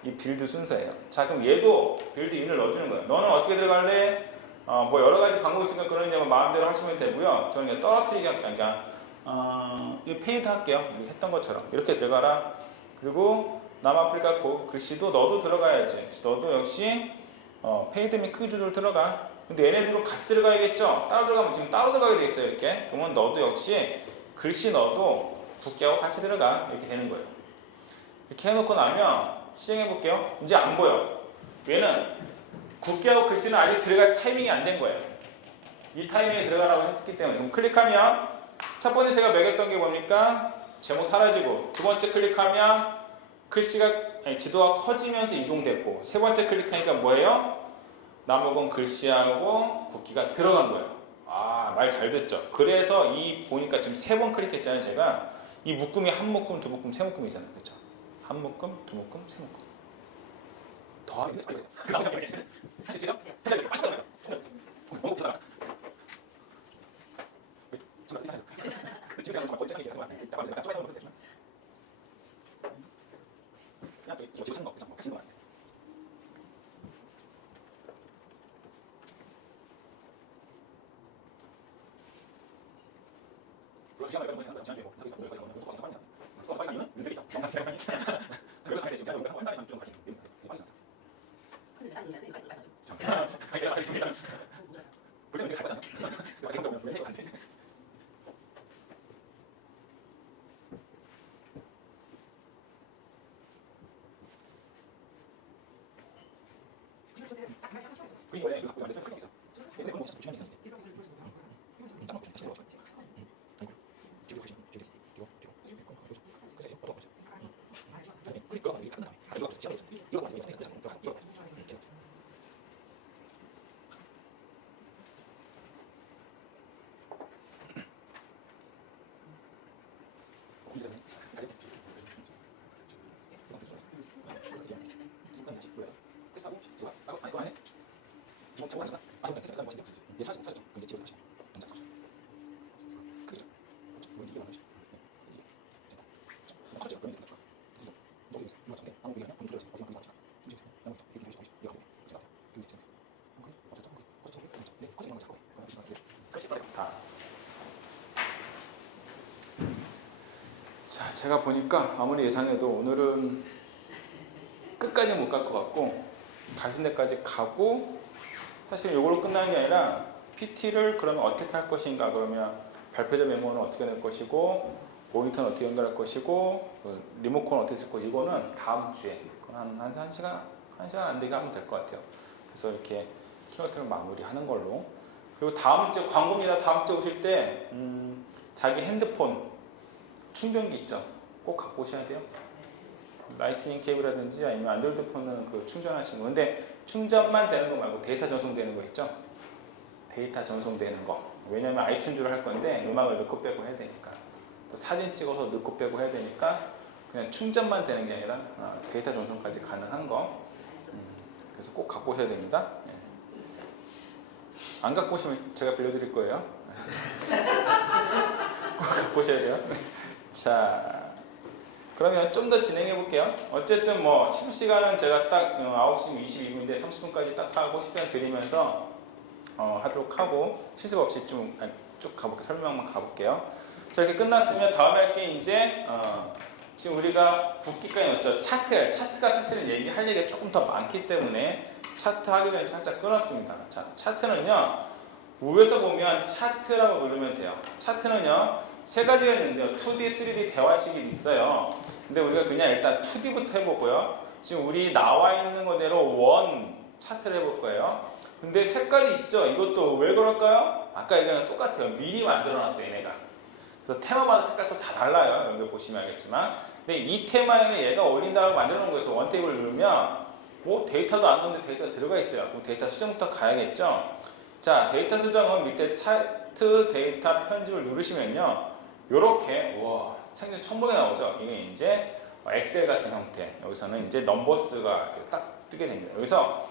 이 빌드 순서예요. 자, 그럼 얘도 빌드 인을 넣어주는 거예요. 너는 어떻게 들어갈래? 뭐 여러 가지 방법이 있으니까 그런 뭐 마음대로 하시면 되고요. 저는 그냥 떨어뜨리기 할게요. 그러니까 이 페이드 할게요. 이렇게 했던 것처럼 이렇게 들어가라. 그리고 남아프리카 글씨도 너도 들어가야지. 너도 역시 페이드 및 크기 조절 들어가. 근데 얘네들도 같이 들어가야겠죠? 따로 들어가면 지금 따로 들어가게 돼 있어요. 이렇게. 그러면 너도 역시 글씨 너도 국기하고 같이 들어가. 이렇게 되는 거예요. 이렇게 해놓고 나면 시행해 볼게요. 이제 안 보여. 얘는 국기하고 글씨는 아직 들어갈 타이밍이 안 된 거예요. 이 타이밍에 들어가라고 했었기 때문에. 그럼 클릭하면 첫 번째 제가 매겼던 게 뭡니까? 제목 사라지고, 두 번째 클릭하면 지도가 커지면서 이동됐고, 세 번째 클릭하니까 뭐예요? 나머건 글씨하고 국기가 들어간 거예요. 아, 말 잘 듣죠? 그래서 보니까 지금 3번 클릭했잖아요. 제가 이 묶음이 한 묶음, 두 묶음, 세 묶음이잖아요. 그렇죠? 한 묶음, 두 묶음, 세 묶음. 더하기 자, 제가 보니까 아무리 예상해도 오늘은 끝까지 못 갈 것 같고, 갈 수 있는 데까지 가고, 사실 이걸로 끝나는 게 아니라 PT를 그러면 어떻게 할 것인가, 그러면 발표자 메모는 어떻게 낼 것이고, 모니터는 어떻게 연결할 것이고, 리모컨은 어떻게 쓸 것이고, 이거는 다음 주에 한 시간 안 되게 하면 될 것 같아요. 그래서 이렇게 키워드를 마무리하는 걸로. 그리고 다음 주 광고입니다. 다음 주에 오실 때 자기 핸드폰 충전기 있죠? 꼭 갖고 오셔야 돼요. 라이트닝 케이블이라든지 아니면 안드로이드 폰은 그 충전하시는 거. 근데 충전만 되는 거 말고 데이터 전송되는 거 있죠? 데이터 전송되는 거. 왜냐면 아이튠즈로 할 건데 음악을 넣고 빼고 해야 되니까. 또 사진 찍어서 넣고 빼고 해야 되니까 그냥 충전만 되는 게 아니라 데이터 전송까지 가능한 거. 그래서 꼭 갖고 오셔야 됩니다. 예. 안 갖고 오시면 제가 빌려드릴 거예요. 꼭 갖고 오셔야 돼요. 자, 그러면 좀 더 진행해 볼게요. 어쨌든 뭐 실습 시간은 제가 딱 9시 22분인데 30분까지 딱 하고 시간 드리면서 하도록 하고, 실습 없이 쭉 가볼게요. 설명만 가볼게요. 자, 이렇게 끝났으면 다음 할 게 이제 지금 우리가 국기까지 넣었죠. 차트가 사실은 할 얘기가 조금 더 많기 때문에 차트 하기 전에 살짝 끊었습니다. 자, 차트는요, 위에서 보면 차트라고 누르면 돼요. 차트는요, 3가지가 있는데요. 2D, 3D 대화식이 있어요. 근데 우리가 그냥 일단 2D부터 해보고요. 지금 우리 나와 있는 거대로 원 차트를 해볼 거예요. 근데 색깔이 있죠? 이것도 왜 그럴까요? 아까 얘기랑 똑같아요. 미리 만들어놨어요, 얘네가. 그래서 테마마다 색깔도 다 달라요. 여기 보시면 알겠지만. 근데 이 테마에는 얘가 어울린다고 만들어 놓은 거에서 원 테이블 누르면 뭐 데이터도 안 오는데 데이터가 들어가 있어요. 그럼 데이터 수정부터 가야겠죠? 자, 데이터 수정은 밑에 차트 데이터 편집을 누르시면요. 요렇게, 우와, 생전 천번에 나오죠? 이게 이제 엑셀 같은 형태. 여기서는 이제 넘버스가 이렇게 딱 뜨게 됩니다. 여기서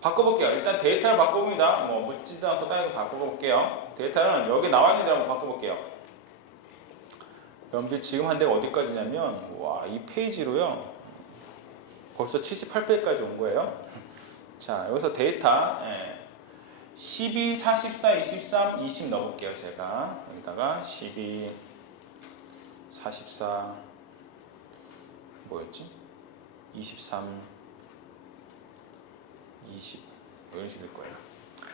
바꿔볼게요. 일단 데이터를 바꿔봅니다. 뭐 묻지도 않고 따로 바꿔볼게요. 데이터는 여기 나와 있는 대로 한번 바꿔볼게요. 여러분들 지금 한 데가 어디까지냐면 와, 이 페이지로요. 벌써 78페이지까지 온 거예요. 자, 여기서 데이터 12, 44, 23, 20 넣어볼게요. 제가 여기다가 12, 44 뭐였지? 23, 20 이런 식일 거예요.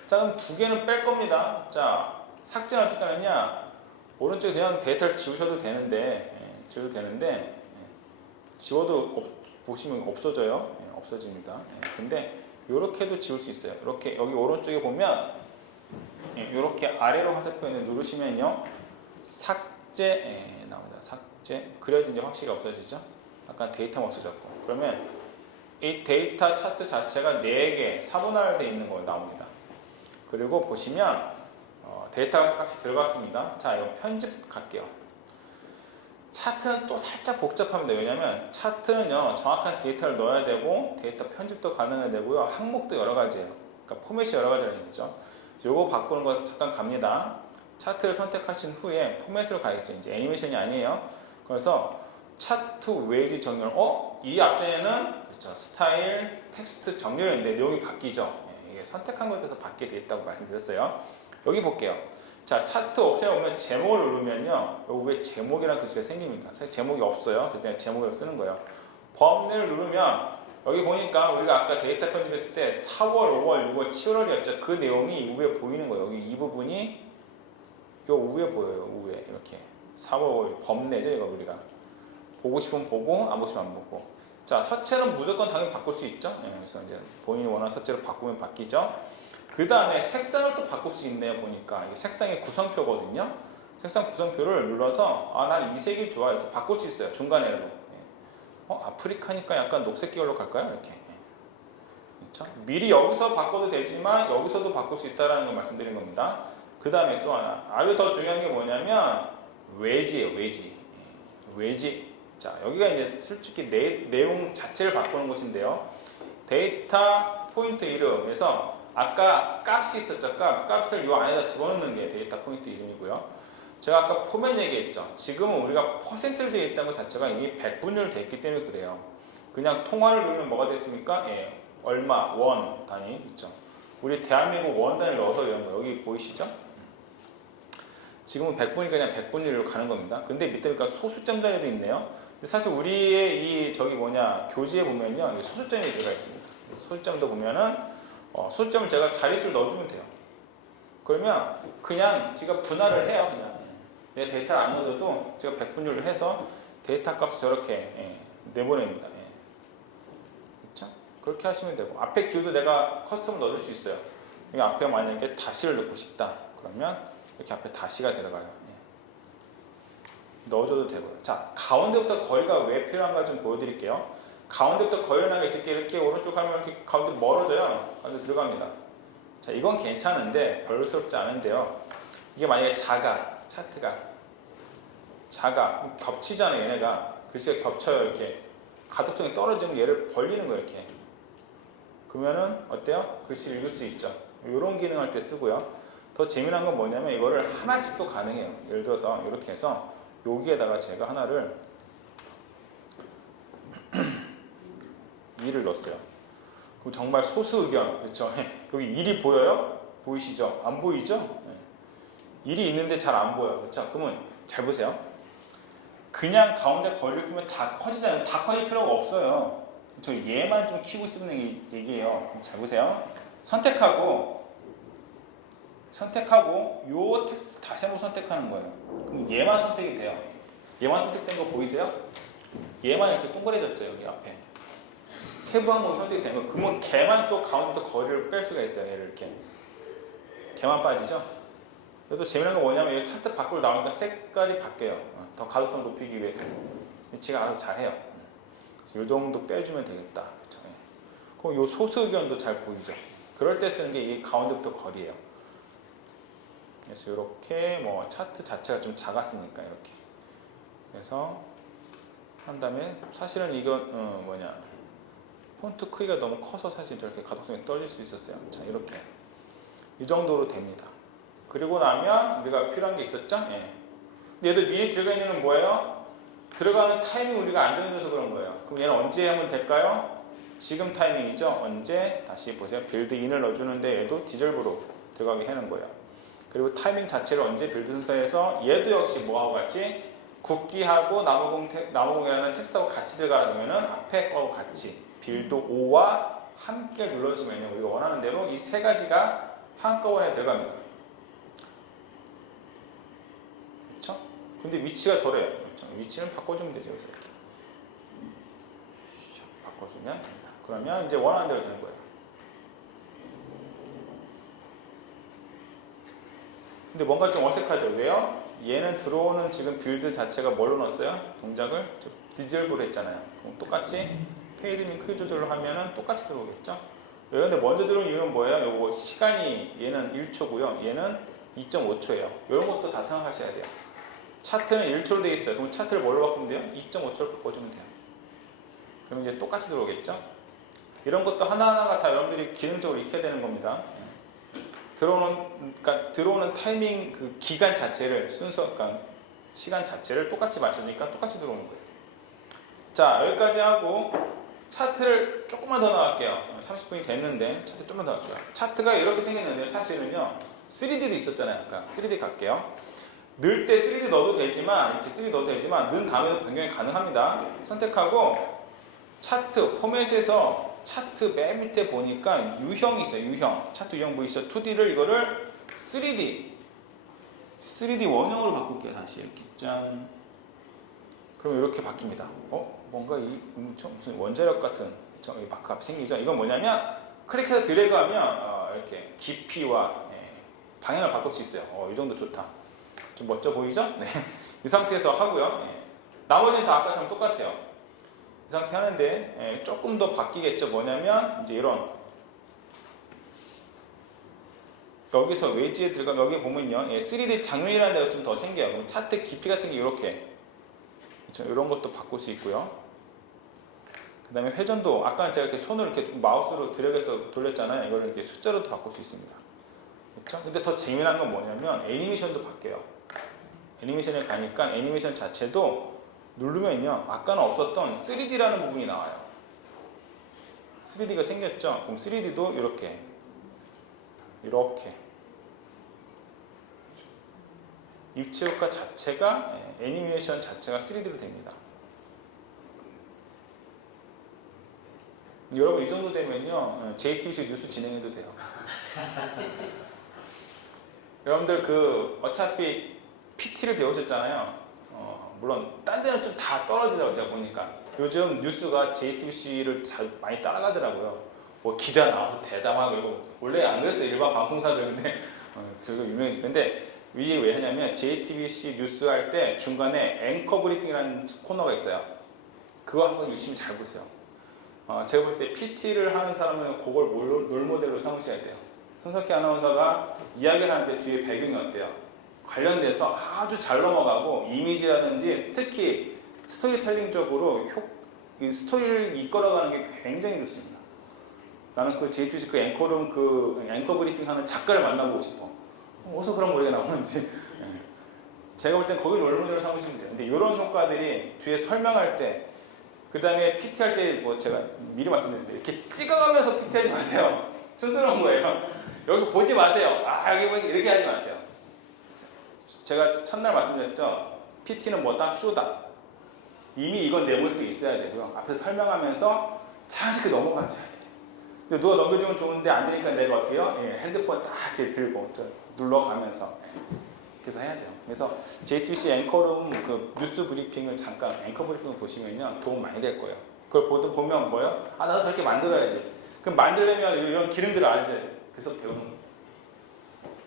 자, 그럼 두 개는 뺄 겁니다. 자, 삭제는 어떻게 하느냐? 오른쪽에 그냥 데이터를 지우셔도 되는데, 지워도 보시면 없어져요. 없어집니다. 근데 이렇게도 지울 수 있어요. 이렇게 여기 오른쪽에 보면 이렇게 아래로 화살표를 누르시면요, 삭제 나옵니다. 삭제. 그래야지 이제 확실히 없어지죠. 약간 데이터가 없어졌고. 그러면 이 데이터 차트 자체가 4개 4분할 되어 있는 거 나옵니다. 그리고 보시면 데이터 값이 들어갔습니다. 자, 이거 편집 갈게요. 차트는 또 살짝 복잡합니다. 왜냐하면 차트는요, 정확한 데이터를 넣어야 되고 데이터 편집도 가능해야 되고요, 항목도 여러 가지예요. 그러니까 포맷이 여러 가지라는 얘기죠. 요거 바꾸는 거 잠깐 갑니다. 차트를 선택하신 후에 포맷으로 가야겠죠. 이제 애니메이션이 아니에요. 그래서 차트 웨이지 정렬. 이 앞전에는 그렇죠, 스타일, 텍스트 정렬인데 내용이 바뀌죠. 이게 선택한 것에 따라서 바뀌게 되어 있다고 말씀드렸어요. 여기 볼게요. 자, 차트 옵션에 보면 제목을 누르면요, 여기 위에 제목이라는 글씨가 생깁니다. 사실 제목이 없어요. 그래서 그냥 제목으로 쓰는 거예요. 범위를 누르면 여기 보니까 우리가 아까 데이터 편집했을 때 4월, 5월, 6월, 7월이었죠. 그 내용이 위에 보이는 거예요. 여기 이 부분이 요 위에 보여요. 위에 이렇게 4월, 5월 범례죠. 이거 우리가 보고 싶으면 보고, 안 보고 싶으면 안 보고. 자, 서체는 무조건 당연히 바꿀 수 있죠. 그래서 이제 본인이 원하는 서체로 바꾸면 바뀌죠. 그 다음에 색상을 또 바꿀 수 있네요. 보니까 이게 색상의 구성표거든요. 색상 구성표를 눌러서 나는 이 색이 좋아 이렇게 바꿀 수 있어요. 중간에도. 아프리카니까 약간 녹색 계열로 갈까요? 이렇게. 그렇죠? 미리 여기서 바꿔도 되지만 여기서도 바꿀 수 있다는 걸 말씀드린 겁니다. 그 다음에 또 하나, 아주 더 중요한 게 뭐냐면 웨지예요. 웨지. 자, 여기가 이제 솔직히 내용 자체를 바꾸는 곳인데요. 데이터 포인트 이름에서 아까 값이 있었죠. 값을 이 안에다 집어넣는 게 데이터 포인트 이름이고요. 제가 아까 포맷 얘기했죠. 지금은 우리가 퍼센트를 되어 있다는 것 자체가 이미 100분율 되어 있기 때문에 그래요. 그냥 통화를 누르면 뭐가 됐습니까? 얼마, 원 단위 있죠. 우리 대한민국 원 단위를 넣어서 이런 거 여기 보이시죠? 지금은 100분이니까 그냥 100분율로 가는 겁니다. 근데 밑에 보니까 소수점 단위도 있네요. 근데 사실 우리의 교재에 보면요, 소수점이 들어가 있습니다. 소수점도 보면은 소수점을 제가 자릿수를 넣어주면 돼요. 그러면 그냥 제가 분할을 해요. 그냥 내 데이터를 안 넣어도 제가 100분율을 해서 데이터 값을 저렇게 내보냅니다. 그렇죠? 그렇게 하시면 되고, 앞에 기호도 내가 커스텀을 넣어줄 수 있어요. 여기 앞에 만약에 다시를 넣고 싶다 그러면 이렇게 앞에 다시가 들어가요. 넣어줘도 되고요. 자, 가운데부터 거리가 왜 필요한가 좀 보여드릴게요. 가운데부터 거리 하나 있을 게 이렇게 오른쪽 가면 이렇게 가운데 멀어져요. 가운데 들어갑니다. 자, 이건 괜찮은데 별로스럽지 않은데요. 이게 만약에 차트가 작아, 겹치잖아요. 얘네가 글씨가 겹쳐요. 이렇게 가독성이 떨어지면 얘를 벌리는 거예요. 이렇게. 그러면은 어때요? 글씨를 읽을 수 있죠. 이런 기능 할 때 쓰고요. 더 재미난 건 뭐냐면 이거를 하나씩 또 가능해요. 예를 들어서 이렇게 해서 여기에다가 제가 하나를 2를 넣었어요. 그럼 정말 소수 의견, 그렇죠? 여기 1이 보여요? 보이시죠? 안 보이죠? 1이 있는데 잘 안 보여요. 그렇죠? 그러면 잘 보세요. 그냥 가운데 거리를 끼면 다 커지잖아요. 다 커질 필요가 없어요. 저 얘만 좀 키우고 싶은 얘기예요. 그럼 잘 보세요. 선택하고 요 텍스트 다시 한번 선택하는 거예요. 그럼 얘만 선택이 돼요. 얘만 선택된 거 보이세요? 얘만 이렇게 동그래졌죠. 여기 앞에. 세부 항목이 선택이 되면 그러면 걔만 또 가운데부터 거리를 뺄 수가 있어요. 얘를 이렇게. 걔만 빠지죠? 그래도 재미난 건 뭐냐면 이 차트 밖으로 나오니까 색깔이 바뀌어요. 더 가독성 높이기 위해서. 제가 알아서 잘해요. 그래서 이 정도 빼주면 되겠다. 그렇죠? 그럼 이 소수 의견도 잘 보이죠? 그럴 때 쓰는 게 이 가운데부터 거리예요. 그래서 이렇게 차트 자체가 좀 작았으니까 이렇게. 그래서 한 다음에 사실은 이건 뭐냐 폰트 크기가 너무 커서 사실 저렇게 가독성이 떨어질 수 있었어요. 자 이렇게 이 정도로 됩니다. 그리고 나면 우리가 필요한 게 있었죠? 예. 얘도 미리 들어가 있는 건 뭐예요? 들어가는 타이밍 우리가 안 정해줘서 그런 거예요. 그럼 얘는 언제 하면 될까요? 지금 타이밍이죠. 언제? 다시 보세요. 빌드 인을 넣어주는데 얘도 디졸브로 들어가게 하는 거예요. 그리고 타이밍 자체를 언제 빌드 순서에서 얘도 역시 뭐하고 같이 국기하고 나무공이라는 텍스트하고 같이 들어가려면은 앞에 거하고 같이 빌드 5와 함께 눌러주면요. 우리가 원하는 대로 이 세 가지가 한꺼번에 들어갑니다. 그렇죠? 근데 위치가 저래요. 그렇죠? 위치는 바꿔주면 되죠. 그래서 이렇게 바꿔주면 됩니다. 그러면 이제 원하는 대로 되는 거예요. 근데 뭔가 좀 어색하죠. 왜요? 얘는 들어오는 지금 빌드 자체가 뭘로 넣었어요? 동작을 디졸브로 했잖아요. 그럼 똑같이 페이드민 크기 조절로 하면은 똑같이 들어오겠죠? 근데 먼저 들어온 이유는 뭐예요? 요거 시간이 얘는 1초고요. 얘는 2.5초예요. 이런 것도 다 생각하셔야 돼요. 차트는 1초로 되어 있어요. 그럼 차트를 뭘로 바꾸면 돼요? 2.5초로 바꿔주면 돼요. 그럼 이제 똑같이 들어오겠죠? 이런 것도 하나하나가 다 여러분들이 기능적으로 익혀야 되는 겁니다. 들어오는 타이밍 그 기간 자체를 그러니까 시간 자체를 똑같이 맞춰주니까 똑같이 들어오는 거예요. 자, 여기까지 하고 차트를 조금만 더 나갈게요. 30분이 됐는데 차트 조금만 더 갈게요. 차트가 이렇게 생겼는데 사실은요 3D도 있었잖아요. 아까 3D 갈게요. 넣을 때 3D 넣어도 되지만 이렇게 3D 넣어도 되지만 넣은 다음에도 변경이 가능합니다. 선택하고 차트 포맷에서 차트 맨 밑에 보니까 유형이 있어요. 유형. 차트 유형 보이시죠? 2D를 이거를 3D 원형으로 바꿀게요. 다시 이렇게 짠. 그럼 이렇게 바뀝니다. 뭔가 무슨 원자력 같은 마크가 생기죠? 이건 뭐냐면 클릭해서 드래그하면 이렇게 깊이와 방향을 바꿀 수 있어요. 이 정도 좋다. 좀 멋져 보이죠? 네. 이 상태에서 하고요. 나머지는 다 아까처럼 똑같아요. 이 상태 하는데 조금 더 바뀌겠죠. 뭐냐면 이제 이런 여기서 웨지에 들어가면 여기 보면요 3D 장면이라는 데가 좀 더 생겨요. 그럼 차트 깊이 같은 게 이렇게 그렇죠? 이런 것도 바꿀 수 있고요. 그 다음에 회전도 아까 제가 이렇게 손을 이렇게 마우스로 드래그해서 돌렸잖아요. 이걸 이렇게 숫자로도 바꿀 수 있습니다. 그렇죠? 근데 더 재미난 건 뭐냐면 애니메이션도 바뀌어요. 애니메이션에 가니까 애니메이션 자체도 누르면요 아까는 없었던 3D라는 부분이 나와요. 3D가 생겼죠? 그럼 3D도 이렇게 입체 효과 자체가 애니메이션 자체가 3D로 됩니다. 여러분 이 정도 되면요 JTBC 뉴스 진행해도 돼요. 여러분들 어차피 PT를 배우셨잖아요. 물론 딴 데는 좀 다 떨어지더라고요. 제가 보니까 요즘 뉴스가 JTBC를 많이 따라가더라고요. 뭐 기자 나와서 대담하고 이거 원래 안 그랬어요. 일반 방송사들 근데 그거 유명해. 근데 이게 왜 하냐면 JTBC 뉴스 할 때 중간에 앵커 브리핑이라는 코너가 있어요. 그거 한번 유심히 잘 보세요. 제가 볼 때 PT를 하는 사람은 그걸 롤모델로 삼으셔야 돼요. 손석희 아나운서가 이야기를 하는데 뒤에 배경이 어때요? 관련돼서 아주 잘 넘어가고 이미지라든지 특히 스토리텔링적으로 스토리를 이끌어가는 게 굉장히 좋습니다. 나는 그 JTBC 앵커룸 앵커 브리핑 하는 작가를 만나보고 싶어. 어디서 그런 머리가 나오는지. 제가 볼 땐 거기 롤모델을 삼으시면 돼요. 근데 이런 효과들이 뒤에 설명할 때, 그 다음에 PT 할 때 뭐 제가 미리 말씀드렸는데 이렇게 찍어가면서 PT 하지 마세요. 촌스러운 거예요. 여기 보지 마세요. 여기 보니 이렇게 하지 마세요. 제가 첫날 말씀드렸죠. PT는 뭐다? 쇼다. 이미 이건 내 머릿속에 있어야 되고요. 앞에서 설명하면서 자연스럽게 넘어가줘야 돼요. 근데 누가 넘겨주면 좋은데 안 되니까 내가 어떻게 해요? 핸드폰 딱 이렇게 들고 눌러가면서 그래서 해야 돼요. 그래서 JTBC 앵커룸 뉴스 브리핑을 잠깐 앵커 브리핑을 보시면요 도움 많이 될 거예요. 그걸 보면 뭐예요? 나도 저렇게 만들어야지. 그럼 만들려면 이런 기능들을 알아야 돼요. 그래서 배우는 거예요.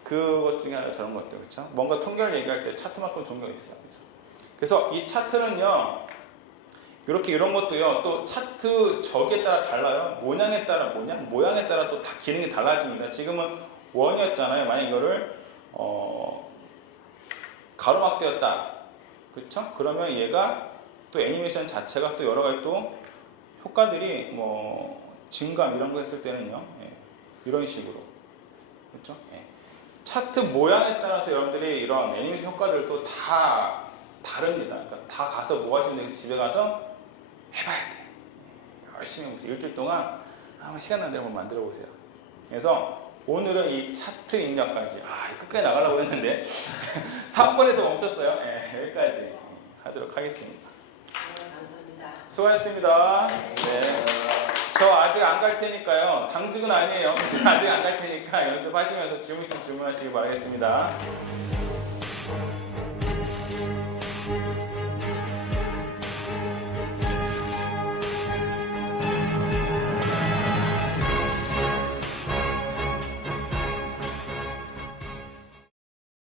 그것 중에 하나 저런 것들 그렇죠? 뭔가 통계를 얘기할 때 차트만큼 종류가 있어요. 그렇죠? 그래서 이 차트는요 이렇게 이런 것도요 또 차트 저기에 따라 달라요. 모양에 따라 또 다 기능이 달라집니다. 지금은 원이었잖아요. 만약 이거를 가로막대였다. 그렇죠? 그러면 얘가 또 애니메이션 자체가 또 여러 가지 또 효과들이 뭐 증감 이런 거 했을 때는요, 예, 이런 식으로, 그렇죠? 예. 차트 모양에 따라서 여러분들이 이런 애니메이션 효과들도 다 다릅니다. 그러니까 다 가서 뭐 하시면 돼요? 집에 가서 해봐야 돼. 열심히 해보세요. 일주일 동안 한번 시간 나는 대로 한번 만들어 보세요. 그래서 오늘은 이 차트 입력까지, 끝까지 나가려고 했는데 3번에서 멈췄어요. 예, 여기까지 하도록 하겠습니다. 네, 감사합니다. 수고하셨습니다. 네. 저 아직 안 갈 테니까요. 당직은 아니에요. 아직 안 갈 테니까 연습하시면서 질문 있으면 질문하시기 바라겠습니다.